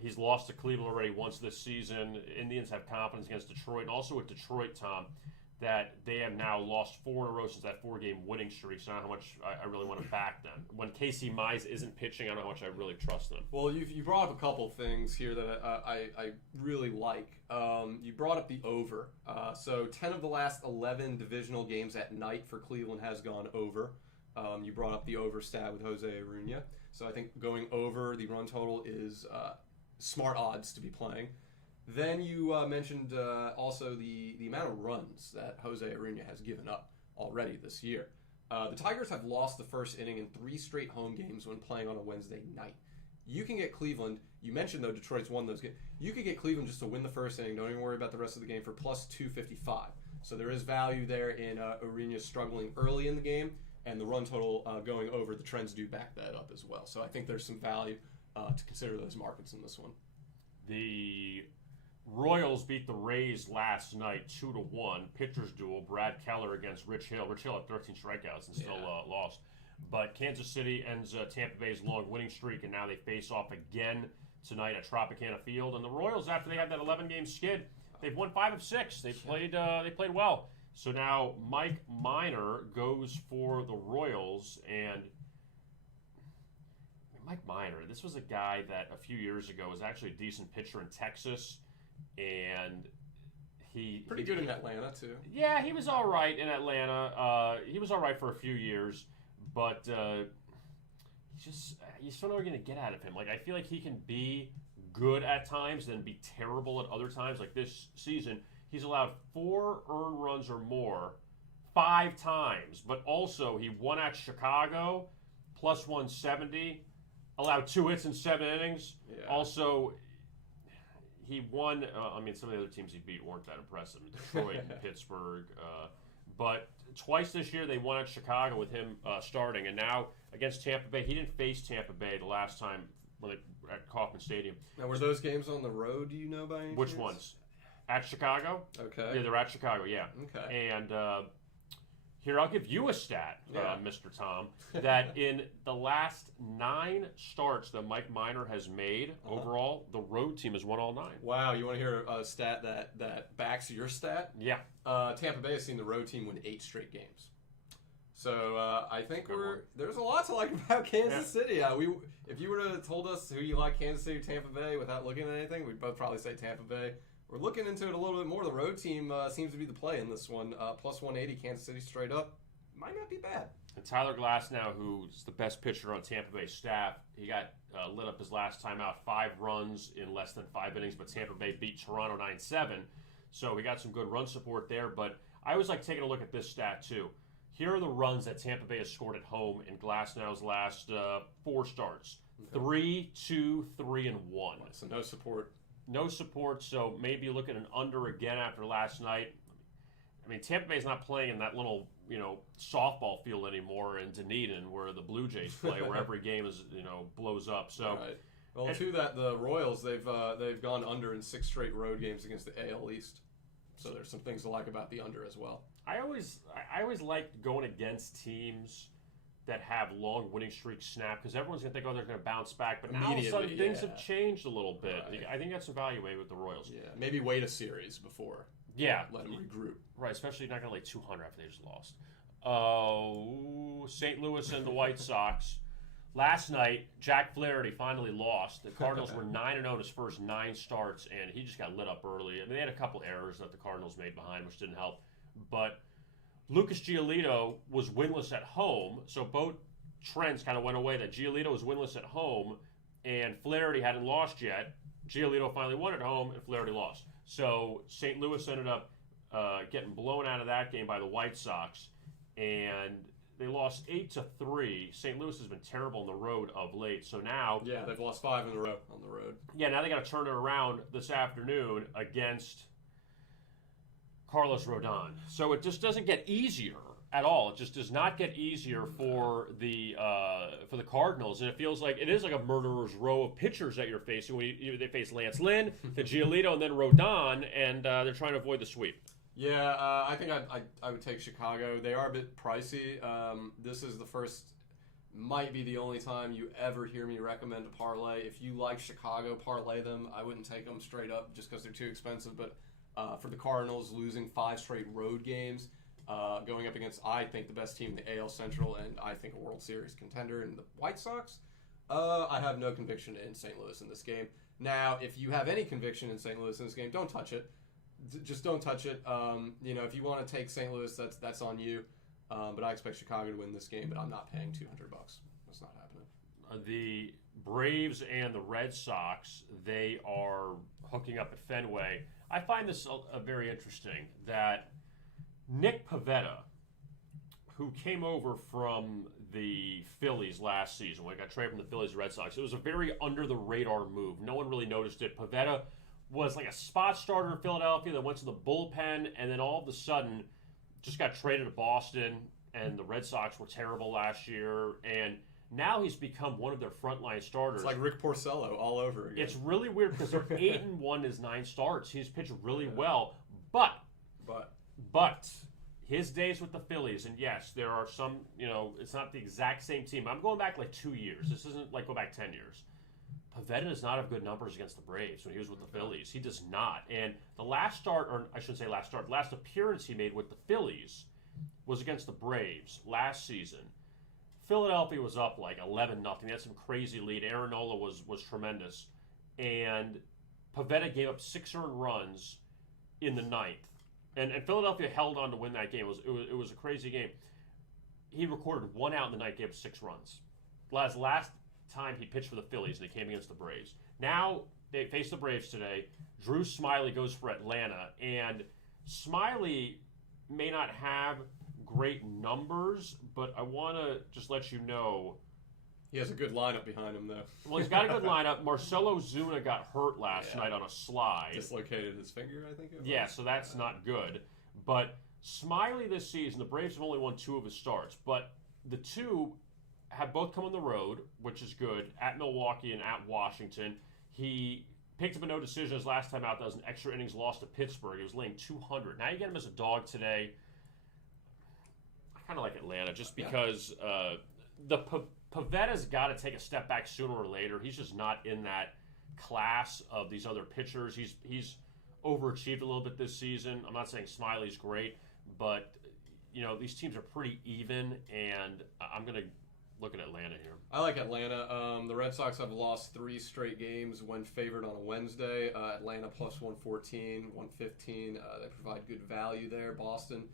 he's lost to Cleveland already once this season. Indians have confidence against Detroit, and also with Detroit, Tom, that they have now lost 4 in a row since that 4-game winning streak. So I don't know how much I really want to back them. When Casey Mize isn't pitching, I don't know how much I really trust them. Well, you brought up a couple things here that I really like. You brought up the over. So 10 of the last 11 divisional games at night for Cleveland has gone over. You brought up the over stat with Jose Urena. So I think going over the run total is smart odds to be playing. Then you mentioned also the amount of runs that Jose Urena has given up already this year. The Tigers have lost the first inning in 3 straight home games when playing on a Wednesday night. You can get Cleveland. You mentioned, though, Detroit's won those games. You could get Cleveland just to win the first inning. Don't even worry about the rest of the game for plus 255. So there is value there in Urena struggling early in the game, and the run total going over. The trends do back that up as well. So I think there's some value to consider those markets in this one. The Royals beat the Rays last night 2-1. Pitchers duel. Brad Keller against Rich Hill. Rich Hill had 13 strikeouts and still lost. But Kansas City ends Tampa Bay's long winning streak, and now they face off again tonight at Tropicana Field. And the Royals, after they had that 11-game skid, they've won 5 of 6. They played well. So now Mike Minor goes for the Royals, and Mike Minor, this was a guy that a few years ago was actually a decent pitcher in Texas. And he pretty good in Atlanta too. Yeah, he was all right in Atlanta. He was all right for a few years, but you just don't know what you're going to get out of him. Like, I feel like he can be good at times, then be terrible at other times. Like this season, he's allowed 4 earned runs or more 5 times, but also he won at Chicago, plus 170, allowed 2 hits in 7 innings. Yeah. Also, he won, some of the other teams he beat weren't that impressive. Detroit and Pittsburgh. But twice this year they won at Chicago with him starting. And now against Tampa Bay, he didn't face Tampa Bay the last time when they were at Kauffman Stadium. Now, were those games on the road, do you know by any Which chance? Ones? At Chicago? Okay. Yeah, they're at Chicago, yeah. Okay. And here, I'll give you a stat, Mr. Tom, that in the last 9 starts that Mike Minor has made overall, the road team has won all 9. Wow, you want to hear a stat that backs your stat? Yeah. Tampa Bay has seen the road team win 8 straight games. So I think there's a lot to like about Kansas City. If you were to have told us who you like, Kansas City or Tampa Bay, without looking at anything, we'd both probably say Tampa Bay. We're looking into it a little bit more. The road team seems to be the play in this one. Plus 180, Kansas City straight up. Might not be bad. And Tyler Glasnow, who's the best pitcher on Tampa Bay's staff, he got lit up his last time out, 5 runs in less than 5 innings, but Tampa Bay beat Toronto 9-7. So we got some good run support there. But I always like taking a look at this stat, too. Here are the runs that Tampa Bay has scored at home in Glasnow's last 4 starts. 3, 2, 3, and 1. So no support. No support, so maybe look at an under again after last night. I mean, Tampa Bay's not playing in that little, softball field anymore in Dunedin where the Blue Jays play, where every game is, blows up. So, right. Well, to that, the Royals, they've gone under in 6 straight road games against the AL East. So there's some things to like about the under as well. I always liked going against teams that have long winning streaks snap because everyone's going to think, oh, they're going to bounce back. But now all of a Immediately, sudden things yeah. have changed a little bit. Right. I think that's evaluated with the Royals. Yeah, maybe wait a series before. Yeah. Let them regroup. Right, especially not going to lay 200 after they just lost. Oh, St. Louis and the White Sox. Last night, Jack Flaherty finally lost. The Cardinals were 9-0 in his first 9 starts, and he just got lit up early. I mean, they had a couple errors that the Cardinals made behind, which didn't help. But Lucas Giolito was winless at home, so both trends kind of went away. That Giolito was winless at home, and Flaherty hadn't lost yet. Giolito finally won at home, and Flaherty lost. So St. Louis ended up getting blown out of that game by the White Sox, and they lost 8-3. St. Louis has been terrible on the road of late, so now... Yeah, they've lost 5 in a row on the road. Yeah, now they got to turn it around this afternoon against Carlos Rodon. So it just doesn't get easier at all. It just does not get easier for the Cardinals, and it feels like it is like a murderer's row of pitchers that you're facing. When they face Lance Lynn, the Giolito, and then Rodon, and they're trying to avoid the sweep. Yeah, I think I would take Chicago. They are a bit pricey. This is the first, might be the only time you ever hear me recommend a parlay. If you like Chicago, parlay them. I wouldn't take them straight up just because they're too expensive. But for the Cardinals, losing 5 straight road games, going up against, I think, the best team in the AL Central, and I think a World Series contender in the White Sox, I have no conviction in St. Louis in this game. Now, if you have any conviction in St. Louis in this game, don't touch it. Just don't touch it. If you want to take St. Louis, that's on you. But I expect Chicago to win this game, but I'm not paying $200. That's not happening. The Braves and the Red Sox, they are hooking up at Fenway. I find this very interesting that Nick Pivetta, who came over from the Phillies last season, when he got traded from the Phillies to Red Sox, it was a very under-the-radar move. No one really noticed it. Pivetta was like a spot starter in Philadelphia that went to the bullpen, and then all of a sudden just got traded to Boston, and the Red Sox were terrible last year, and now he's become one of their frontline starters. It's like Rick Porcello all over again. It's really weird because they're 8-1 his 9 starts. He's pitched really well, but his days with the Phillies, and yes, there are some, it's not the exact same team. I'm going back like 2 years. This isn't like go back 10 years. Pivetta does not have good numbers against the Braves when he was with the Phillies. He does not. And the last start, or I shouldn't say last start, last appearance he made with the Phillies was against the Braves last season. Philadelphia was up like 11-0. They had some crazy lead. Aaron Nola was tremendous. And Pivetta gave up 6 earned runs in the 9th. And Philadelphia held on to win that game. It was a crazy game. He recorded 1 out in the 9th, gave up 6 runs. Last time he pitched for the Phillies, and they came against the Braves. Now they face the Braves today. Drew Smyly goes for Atlanta, and Smyly may not have great numbers, but I want to just let you know he has a good lineup behind him, though. Well, he's got a good lineup. Marcelo Zuna got hurt last night on a slide. Dislocated his finger, I think. Yeah, so that's not good. But Smyly this season, the Braves have only won 2 of his starts, but the 2 have both come on the road, which is good, at Milwaukee and at Washington. He picked up a no decision his last time out. That was an extra innings loss to Pittsburgh. He was laying 200. Now you get him as a dog today. I kind of like Atlanta just because Pivetta's got to take a step back sooner or later. He's just not in that class of these other pitchers. He's overachieved a little bit this season. I'm not saying Smiley's great, but these teams are pretty even, and I'm going to look at Atlanta here. I like Atlanta. The Red Sox have lost 3 straight games when favored on a Wednesday. Atlanta plus 114, 115. They provide good value there. Boston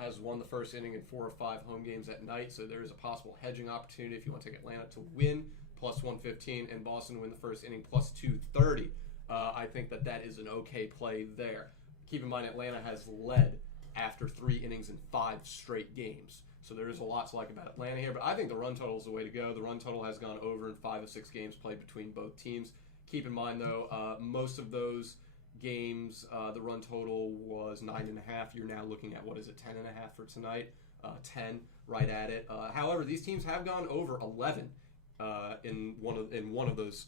has won the first inning in 4 or 5 home games at night, so there is a possible hedging opportunity if you want to take Atlanta to win, plus 115, and Boston to win the first inning, plus 230. I think that is an okay play there. Keep in mind, Atlanta has led after 3 innings in 5 straight games. So there is a lot to like about Atlanta here, but I think the run total is the way to go. The run total has gone over in 5 of 6 games played between both teams. Keep in mind, though, most of those games, the run total was 9.5. You're now looking at, 10.5 for tonight? 10, right at it. However, these teams have gone over 11 in one of those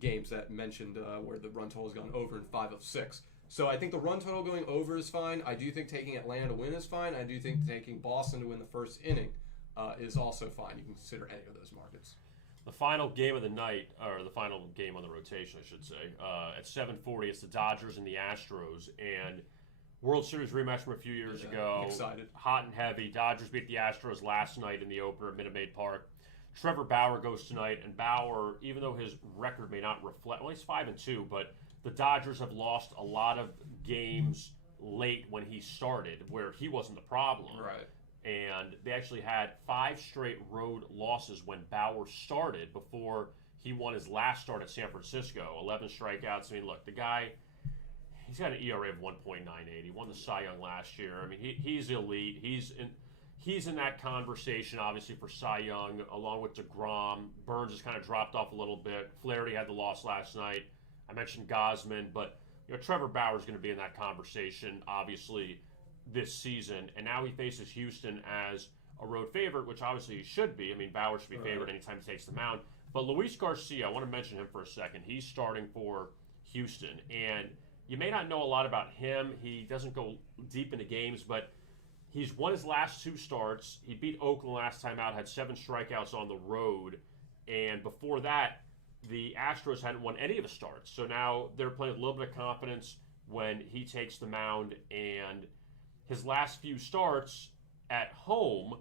games that mentioned where the run total has gone over in 5 of 6. So I think the run total going over is fine. I do think taking Atlanta to win is fine. I do think taking Boston to win the first inning is also fine. You can consider any of those markets. The final game of the night, or the final game on the rotation, I should say, at 7:40, it's the Dodgers and the Astros, and World Series rematch from a few years ago. Excited. Hot and heavy. Dodgers beat the Astros last night in the opener at Minute Maid Park. Trevor Bauer goes tonight, and Bauer, even though his record may not reflect, well, he's 5-2, but the Dodgers have lost a lot of games late when he started, where he wasn't the problem. Right. And they actually had 5 straight road losses when Bauer started before he won his last start at San Francisco. 11 strikeouts. I mean, look, the guy, he's got an ERA of 1.98. He won the Cy Young last year. I mean, he's elite. He's in that conversation, obviously, for Cy Young, along with DeGrom. Burns has kind of dropped off a little bit. Flaherty had the loss last night. I mentioned Gausman, but Trevor Bauer's going to be in that conversation, obviously, this season. And now he faces Houston as a road favorite, which obviously he should be. I mean, Bauer should be favored anytime he takes the mound. But Luis Garcia, I want to mention him for a second. He's starting for Houston. And you may not know a lot about him. He doesn't go deep into games, but he's won his last 2 starts. He beat Oakland last time out, had 7 strikeouts on the road. And before that, the Astros hadn't won any of the starts. So now they're playing with a little bit of confidence when he takes the mound. And his last few starts at home,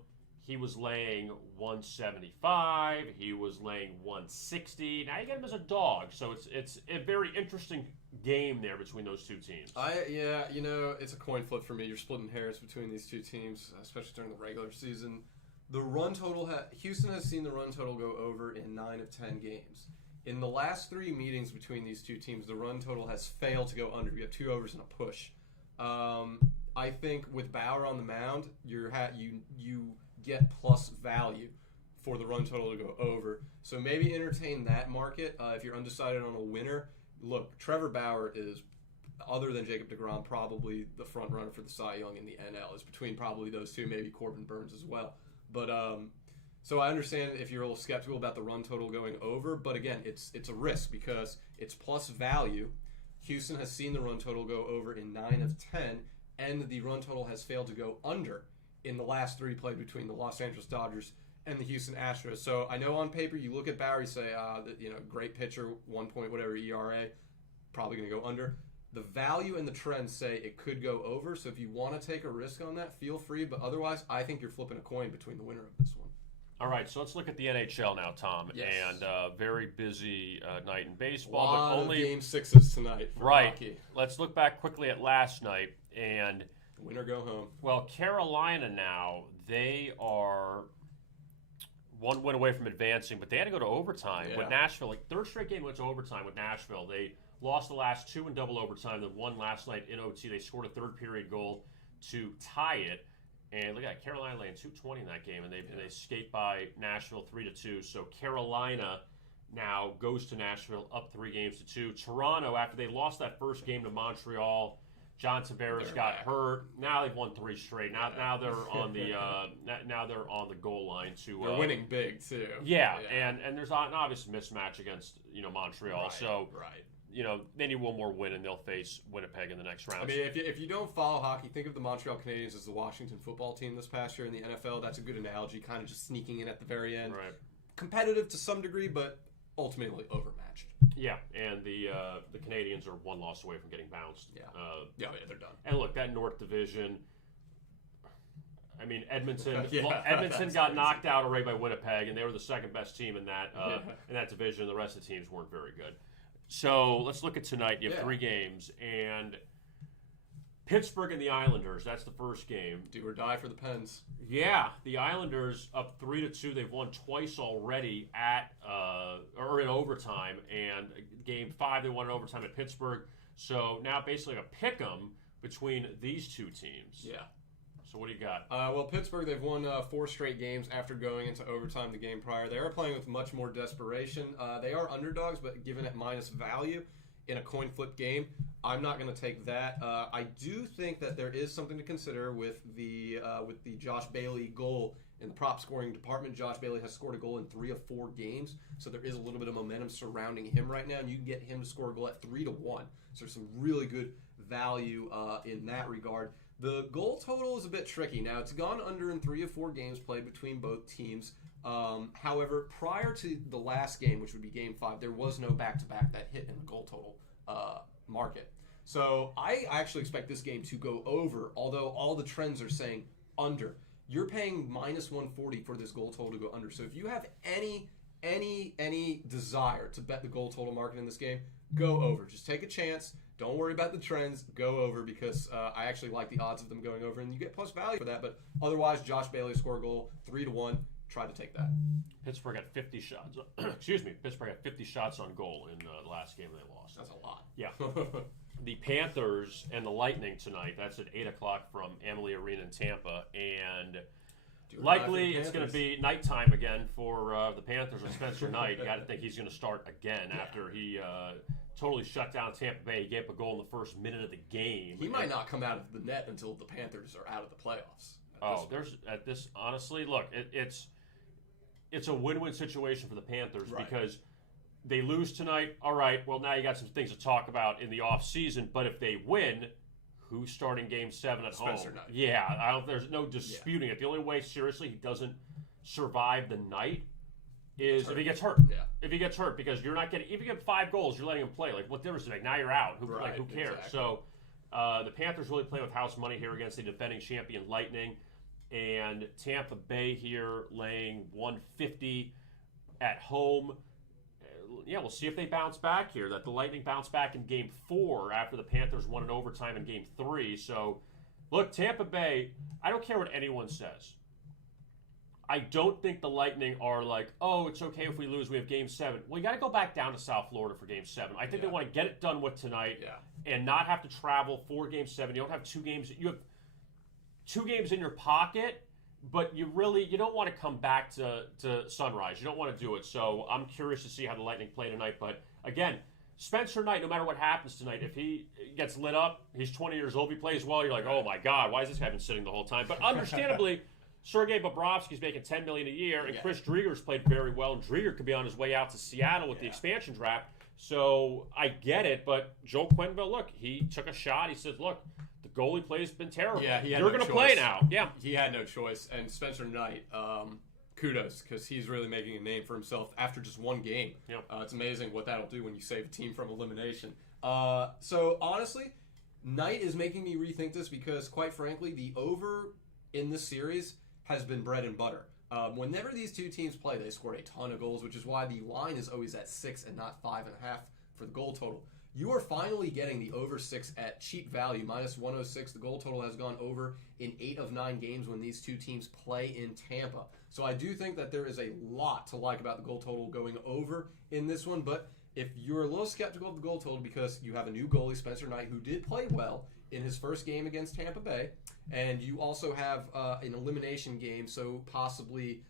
he was laying 175. He was laying 160. Now you get him as a dog. So it's a very interesting game there between those two teams. It's a coin flip for me. You're splitting hairs between these two teams, especially during the regular season. The run total, Houston has seen the run total go over in 9 of 10 games. In the last 3 meetings between these two teams, the run total has failed to go under. We have 2 overs and a push. I think with Bauer on the mound, you get plus value for the run total to go over. So maybe entertain that market if you're undecided on a winner. Look, Trevor Bauer is, other than Jacob deGrom, probably the front runner for the Cy Young in the NL. It's between probably those two, maybe Corbin Burns as well. But so I understand if you're a little skeptical about the run total going over, but again, it's a risk because it's plus value. Houston has seen the run total go over in 9 of 10, and the run total has failed to go under in the last 3 played between the Los Angeles Dodgers and the Houston Astros. So I know on paper you look at Bauer, you say, great pitcher, 1 point whatever ERA, probably going to go under. The value and the trends say it could go over. So if you want to take a risk on that, feel free. But otherwise, I think you're flipping a coin between the winner of this one. All right, so let's look at the NHL now, Tom. Yes. And very busy night in baseball. A lot but only of Game 6s tonight for hockey. Let's look back quickly at last night. And win or go home. Well, Carolina now, they are 1 win away from advancing, but they had to go to overtime with Nashville. Like 3rd straight game went to overtime with Nashville. They lost the last 2 in double overtime. Then won last night in OT. They scored a 3rd period goal to tie it. And look at that, Carolina laying 220 in that game, and they escaped by Nashville 3-2. So Carolina now goes to Nashville up 3-2. Toronto, after they lost that first game to Montreal, John Tavares got hurt. Now they've won 3 straight. Now they're on the now they're on the goal line to. They're winning big too. Yeah, and there's an obvious mismatch against Montreal. Right. They need one more win, and they'll face Winnipeg in the next round. I mean, if you don't follow hockey, think of the Montreal Canadiens as the Washington football team this past year in the NFL. That's a good analogy, kind of just sneaking in at the very end. Right. Competitive to some degree, but ultimately overmatched. Yeah, and the Canadians are 1 loss away from getting bounced. Yeah, they're done. And look, that North Division, I mean, Edmonton got knocked out already by Winnipeg, and they were the 2nd best team in that division. The rest of the teams weren't very good. So let's look at tonight. You have 3 games, and Pittsburgh and the Islanders. That's the first game. Do or die for the Pens. Yeah, the Islanders up 3-2. They've won twice already or in overtime, and Game 5 they won in overtime at Pittsburgh. So now basically a pick-em between these 2 teams. Yeah. So what do you got? Well, Pittsburgh, they've won 4 straight games after going into overtime the game prior. They are playing with much more desperation. They are underdogs, but given at minus value in a coin flip game, I'm not going to take that. I do think that there is something to consider with the Josh Bailey goal in the prop scoring department. Josh Bailey has scored a goal in 3 of 4 games, so there is a little bit of momentum surrounding him right now, and you can get him to score a goal at 3-1. So there's some really good value in that regard. The goal total is a bit tricky. Now, it's gone under in 3 of 4 games played between both teams. However, prior to the last game, which would be Game 5, there was no back-to-back that hit in the goal total market. So I actually expect this game to go over, although all the trends are saying under. You're paying minus 140 for this goal total to go under. So if you have any desire to bet the goal total market in this game, go over. Just take a chance. Don't worry about the trends. Go over, because I actually like the odds of them going over, and you get plus value for that. But otherwise, Josh Bailey score a goal 3-1. Try to take that. Pittsburgh had 50 shots. Excuse me. Pittsburgh had 50 shots on goal in the last game they lost. That's a lot. Yeah. The Panthers and the Lightning tonight. That's at 8 o'clock from Amalie Arena in Tampa, and likely it's going to be nighttime again for the Panthers and Spencer Knight. You got to think he's going to start again after he totally shut down Tampa Bay. He gave up a goal in the first minute of the game. He might not come out of the net until the Panthers are out of the playoffs. Honestly, look, it's a win-win situation for the Panthers because they lose tonight. All right, well, now you got some things to talk about in the offseason, but if they win, who's starting Game 7 at Spencer home? Knight. Yeah, there's no disputing it. The only way, seriously, he doesn't survive the night is if he gets hurt. Yeah. If he gets hurt, because you're not getting. If you get 5 goals, you're letting him play. Like, what difference does it make? Now you're out. Who cares? Exactly. So the Panthers really play with house money here against the defending champion Lightning, and Tampa Bay here laying 150 at home. Yeah, we'll see if they bounce back here. That the Lightning bounced back in Game 4 after the Panthers won in overtime in Game 3. So, look, Tampa Bay, I don't care what anyone says. I don't think the Lightning are like, oh, it's okay if we lose. We have Game 7. Well, you got to go back down to South Florida for Game 7. I think they want to get it done with tonight and not have to travel for Game 7. You don't have 2 games. You have 2 games in your pocket, but you don't want to come back to Sunrise. You don't want to do it. So I'm curious to see how the Lightning play tonight. But again, Spencer Knight, no matter what happens tonight, if he gets lit up, he's 20 years old, if he plays well, you're like, oh my God, why is this guy been sitting the whole time? But understandably, Sergei Bobrovsky's making $10 million a year, and Chris Drieger's played very well, and Drieger could be on his way out to Seattle with the expansion draft. So I get it, but Joe Quenneville, look, he took a shot. He said, look, the goalie play has been terrible. Yeah, you're going to play now. Yeah, he had no choice. And Spencer Knight, kudos, because he's really making a name for himself after just 1 game. Yep. It's amazing what that'll do when you save a team from elimination. So honestly, Knight is making me rethink this because, quite frankly, the over in this series has been bread and butter. Whenever these 2 teams play, they score a ton of goals, which is why the line is always at 6 and not 5.5 for the goal total. You are finally getting the over 6 at cheap value, minus 106. The goal total has gone over in 8 of 9 games when these 2 teams play in Tampa. So I do think that there is a lot to like about the goal total going over in this one. But if you're a little skeptical of the goal total because you have a new goalie, Spencer Knight, who did play well in his first game against Tampa Bay, and you also have an elimination game, so possibly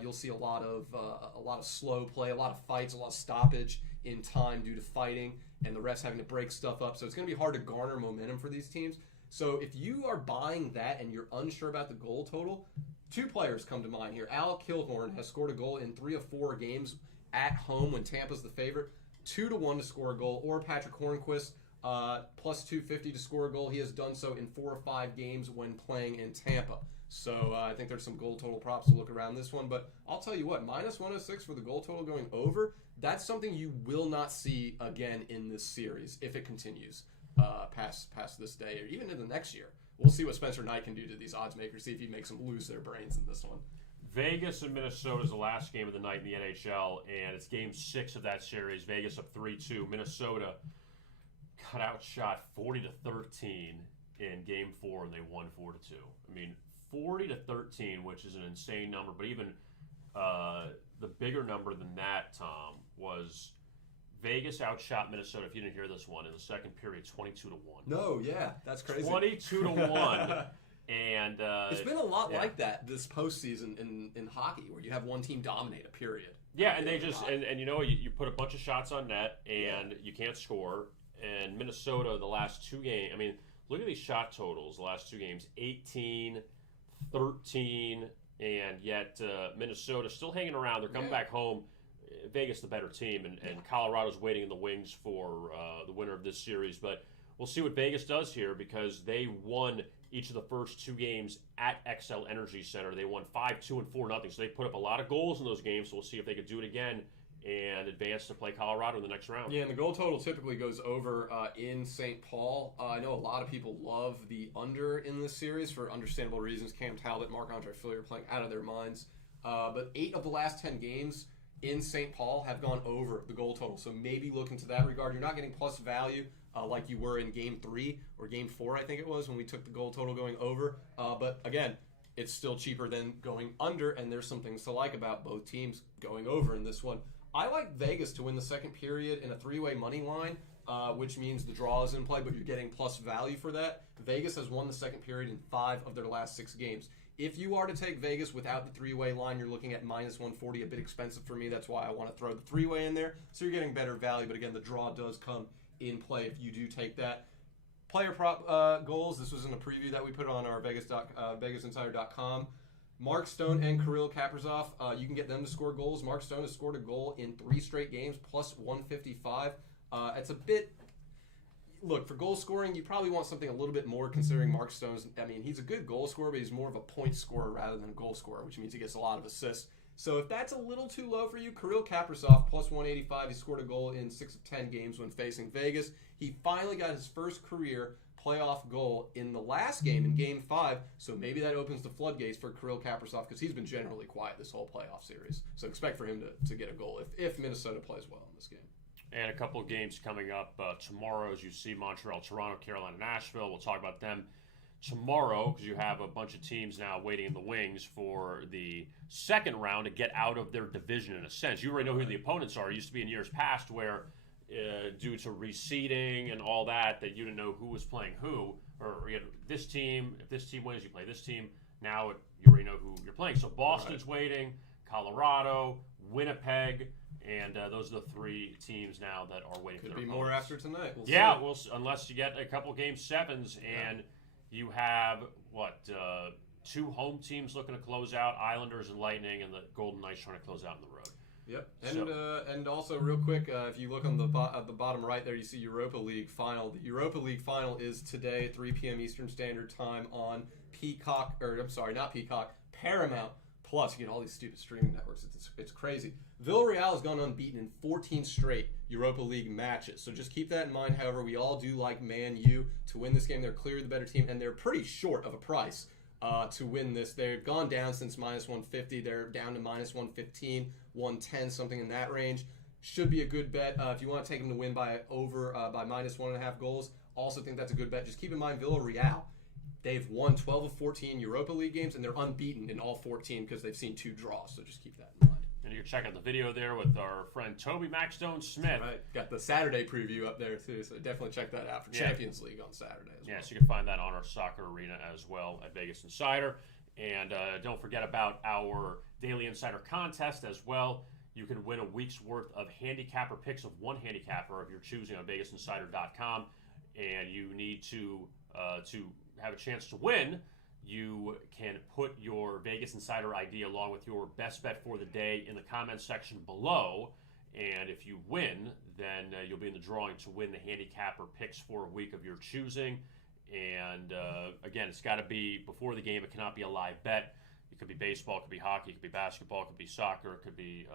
you'll see a lot of slow play, a lot of fights, a lot of stoppage in time due to fighting, and the refs having to break stuff up. So it's going to be hard to garner momentum for these teams. So if you are buying that and you're unsure about the goal total, 2 players come to mind here. Alec Kilhorn has scored a goal in 3 of 4 games at home when Tampa's the favorite, 2-1 to score a goal, or Patrick Hornquist, plus 250 to score a goal. He has done so in 4 or 5 games when playing in Tampa. So I think there's some goal total props to look around this one. But I'll tell you what, minus 106 for the goal total going over, that's something you will not see again in this series if it continues past this day or even in the next year. We'll see what Spencer Knight can do to these odds makers, see if he makes them lose their brains in this one. Vegas and Minnesota is the last game of the night in the NHL, and it's Game 6 of that series. Vegas up 3-2. Minnesota got outshot 40-13 in Game 4, and they won 4-2. I mean, 40-13, which is an insane number, but even the bigger number than that, Tom, was Vegas outshot Minnesota, if you didn't hear this one, in the second period, 22-1. No, yeah, that's crazy. 22-1. And it's been a lot like that this postseason in hockey, where you have one team dominate a period. Yeah, and they just and you know you put a bunch of shots on net and you can't score. And Minnesota, the last 2 games, I mean, look at these shot totals. The last 2 games, 18, 13, and yet Minnesota still hanging around. They're coming back home. Vegas the better team, and Colorado's waiting in the wings for the winner of this series. But we'll see what Vegas does here because they won each of the first 2 games at XL Energy Center. They won 5-2 and 4-0, so they put up a lot of goals in those games. So we'll see if they could do it again and advance to play Colorado in the next round. Yeah, and the goal total typically goes over in St. Paul. I know a lot of people love the under in this series for understandable reasons. Cam Talbot, Marc-Andre Fleury are playing out of their minds. But 8 of the last 10 games in St. Paul have gone over the goal total. So maybe look into that regard. You're not getting plus value like you were in Game 3 or Game 4, I think it was, when we took the goal total going over. But again, it's still cheaper than going under, and there's some things to like about both teams going over in this one. I like Vegas to win the second period in a 3-way money line, which means the draw is in play, but you're getting plus value for that. Vegas has won the second period in 5 of their last 6 games. If you are to take Vegas without the 3-way line, you're looking at minus 140, a bit expensive for me. That's why I want to throw the 3-way in there. So you're getting better value, but again, the draw does come in play if you do take that. Player prop goals. This was in a preview that we put on our VegasInsider.com. Mark Stone and Kirill Kaprizov, you can get them to score goals. Mark Stone has scored a goal in 3 straight games, plus 155. It's a bit... Look, for goal scoring, you probably want something a little bit more considering Mark Stone's... I mean, he's a good goal scorer, but he's more of a point scorer rather than a goal scorer, which means he gets a lot of assists. So if that's a little too low for you, Kirill Kaprizov, plus 185. He scored a goal in 6 of 10 games when facing Vegas. He finally got his first career playoff goal in the last game, in Game 5, so maybe that opens the floodgates for Kirill Kaprizov because he's been generally quiet this whole playoff series. So expect for him to get a goal if Minnesota plays well in this game. And a couple of games coming up tomorrow, as you see, Montreal, Toronto, Carolina, Nashville. We'll talk about them tomorrow because you have a bunch of teams now waiting in the wings for the second round to get out of their division in a sense. You already know who the opponents are. It used to be in years past where due to reseeding and all that you didn't know who was playing who. Or you know, this team, if this team wins, you play this team. Now you already know who you're playing. So Boston's waiting, Colorado, Winnipeg, and those are the 3 teams now that are waiting for their opponents. Could be opponents. more after tonight. We'll see. Unless you get a couple Game 7s and you have, 2 home teams looking to close out, Islanders and Lightning, and the Golden Knights trying to close out on the road. Yep, and also real quick, if you look on the bottom right there, you see Europa League Final. The Europa League Final is today, 3 p.m. Eastern Standard Time on Paramount Plus. You get all these stupid streaming networks. It's crazy. Villarreal has gone unbeaten in 14 straight Europa League matches. So just keep that in mind. However, we all do like Man U to win this game. They're clearly the better team, and they're pretty short of a price to win this. They've gone down since minus 150. They're down to minus 115, 110, something in that range. Should be a good bet. If you want to take them to win by minus 1.5 goals, also think that's a good bet. Just keep in mind Villarreal. They've won 12 of 14 Europa League games, and they're unbeaten in all 14 because they've seen 2 draws. So just keep that in mind. And you can check out the video there with our friend Toby Maxstone Smith. Right. Got the Saturday preview up there, too, so definitely check that out for Champions League on Saturday as well. So you can find that on our soccer arena as well at Vegas Insider. And don't forget about our Daily Insider contest as well. You can win a week's worth of handicapper picks of one handicapper of your choosing on VegasInsider.com. And you need to have a chance to win. You can put your Vegas Insider ID along with your best bet for the day in the comments section below. And if you win, then you'll be in the drawing to win the handicapper picks for a week of your choosing. And again, it's got to be before the game. It cannot be a live bet. It could be baseball, it could be hockey, it could be basketball, it could be soccer, it could be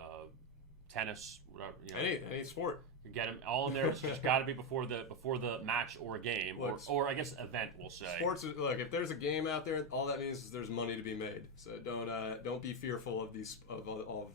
tennis, whatever. You know, any sport. You get them all in there. It's just got to be before the match or game, or I guess event. We'll say. Sports. Look, if there's a game out there, all that means is there's money to be made. So don't be fearful of of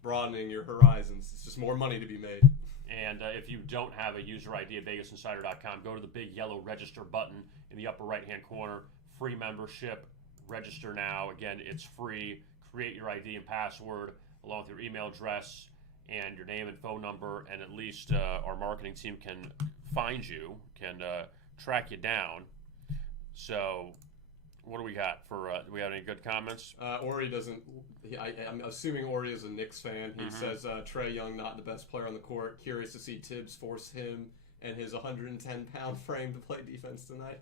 broadening your horizons. It's just more money to be made. And if you don't have a user ID at VegasInsider.com, go to the big yellow register button in the upper right-hand corner. Free membership. Register now. Again, it's free. Create your ID and password along with your email address and your name and phone number, and at least our marketing team can find you, can track you down. So what do we got for do we have any good comments? Ori doesn't. I'm assuming Ori is a Knicks fan. He says Trae Young not the best player on the court. Curious to see Tibbs force him and his 110-pound frame to play defense tonight.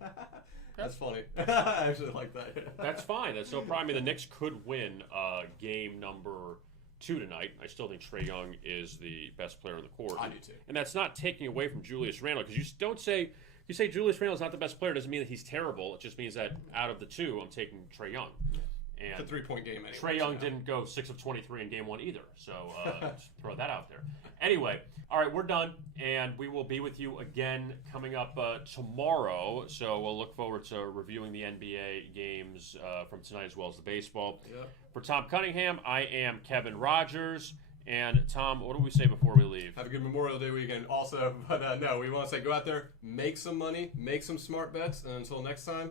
That's funny. I actually like that. That's fine. That's no problem. I mean, the Knicks could win game number 2 tonight. I still think Trae Young is the best player on the court. I do too. And that's not taking away from Julius Randle, because You say Julius Randle's not the best player doesn't mean that he's terrible. It just means that out of the two, I'm taking Trae Young. And It's a 3-point game anyway. Trae Young didn't go 6 of 23 in game 1 either. So just throw that out there. Anyway, all right, we're done. And we will be with you again coming up tomorrow. So we'll look forward to reviewing the NBA games from tonight as well as the baseball. Yeah. For Tom Cunningham, I am Kevin Rogers. And Tom, what do we say before we leave? Have a good Memorial Day weekend also. But no, we want to say go out there, make some money, make some smart bets. And until next time,